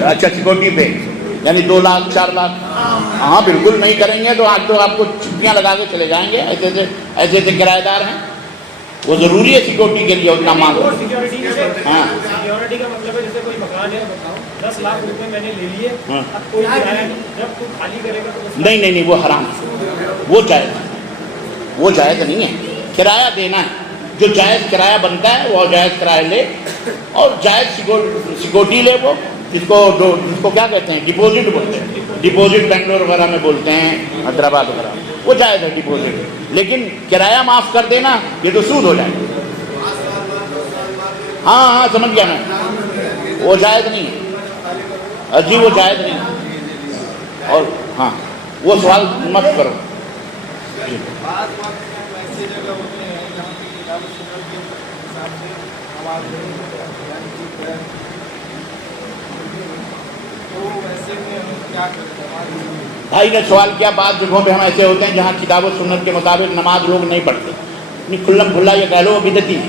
اچھا, سیکورٹی پہ یعنی 2 لاکھ 4 لاکھ, ہاں بالکل نہیں کریں گے تو آج تو آپ کو چھٹیاں لگا کے چلے جائیں گے. ایسے کرایہ دار ہیں, وہ ضروری ہے سیکورٹی کے لیے اتنا مانگو. ہاں سیکورٹی کا مطلب ہے جیسے کوئی مکان ہے, بتاؤ 10 لاکھ روپے میں نے لے لیے, اب کوئی جب تو خالی کرے گا تو نہیں, وہ حرام ہے, وہ جائز نہیں ہے. کرایہ دینا ہے, جو جائز کرایہ بنتا ہے وہ جائز کرایہ لے, اور جائز سیکورٹی لے. وہ جس کو کیا کہتے ہیں ڈپوزٹ بولتے ہیں, ڈپوزٹ بنگلور وغیرہ میں بولتے ہیں, حیدرآباد وغیرہ, وہ جائز ہے ڈپوزٹ. لیکن کرایہ معاف کر دینا یہ تو سود ہو جائے. ہاں سمجھ گیا میں, وہ جائز نہیں ہے. جی وہ جائز نہیں ہے. اور ہاں وہ سوال مت کرو. جی بھائی نے سوال کیا, بعض جگہوں پہ ہم ایسے ہوتے ہیں جہاں کتاب و سنت کے مطابق نماز لوگ نہیں پڑھتے, کھلم کھلا یہ کہہ لو بدعتی ہے,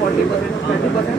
40% 30%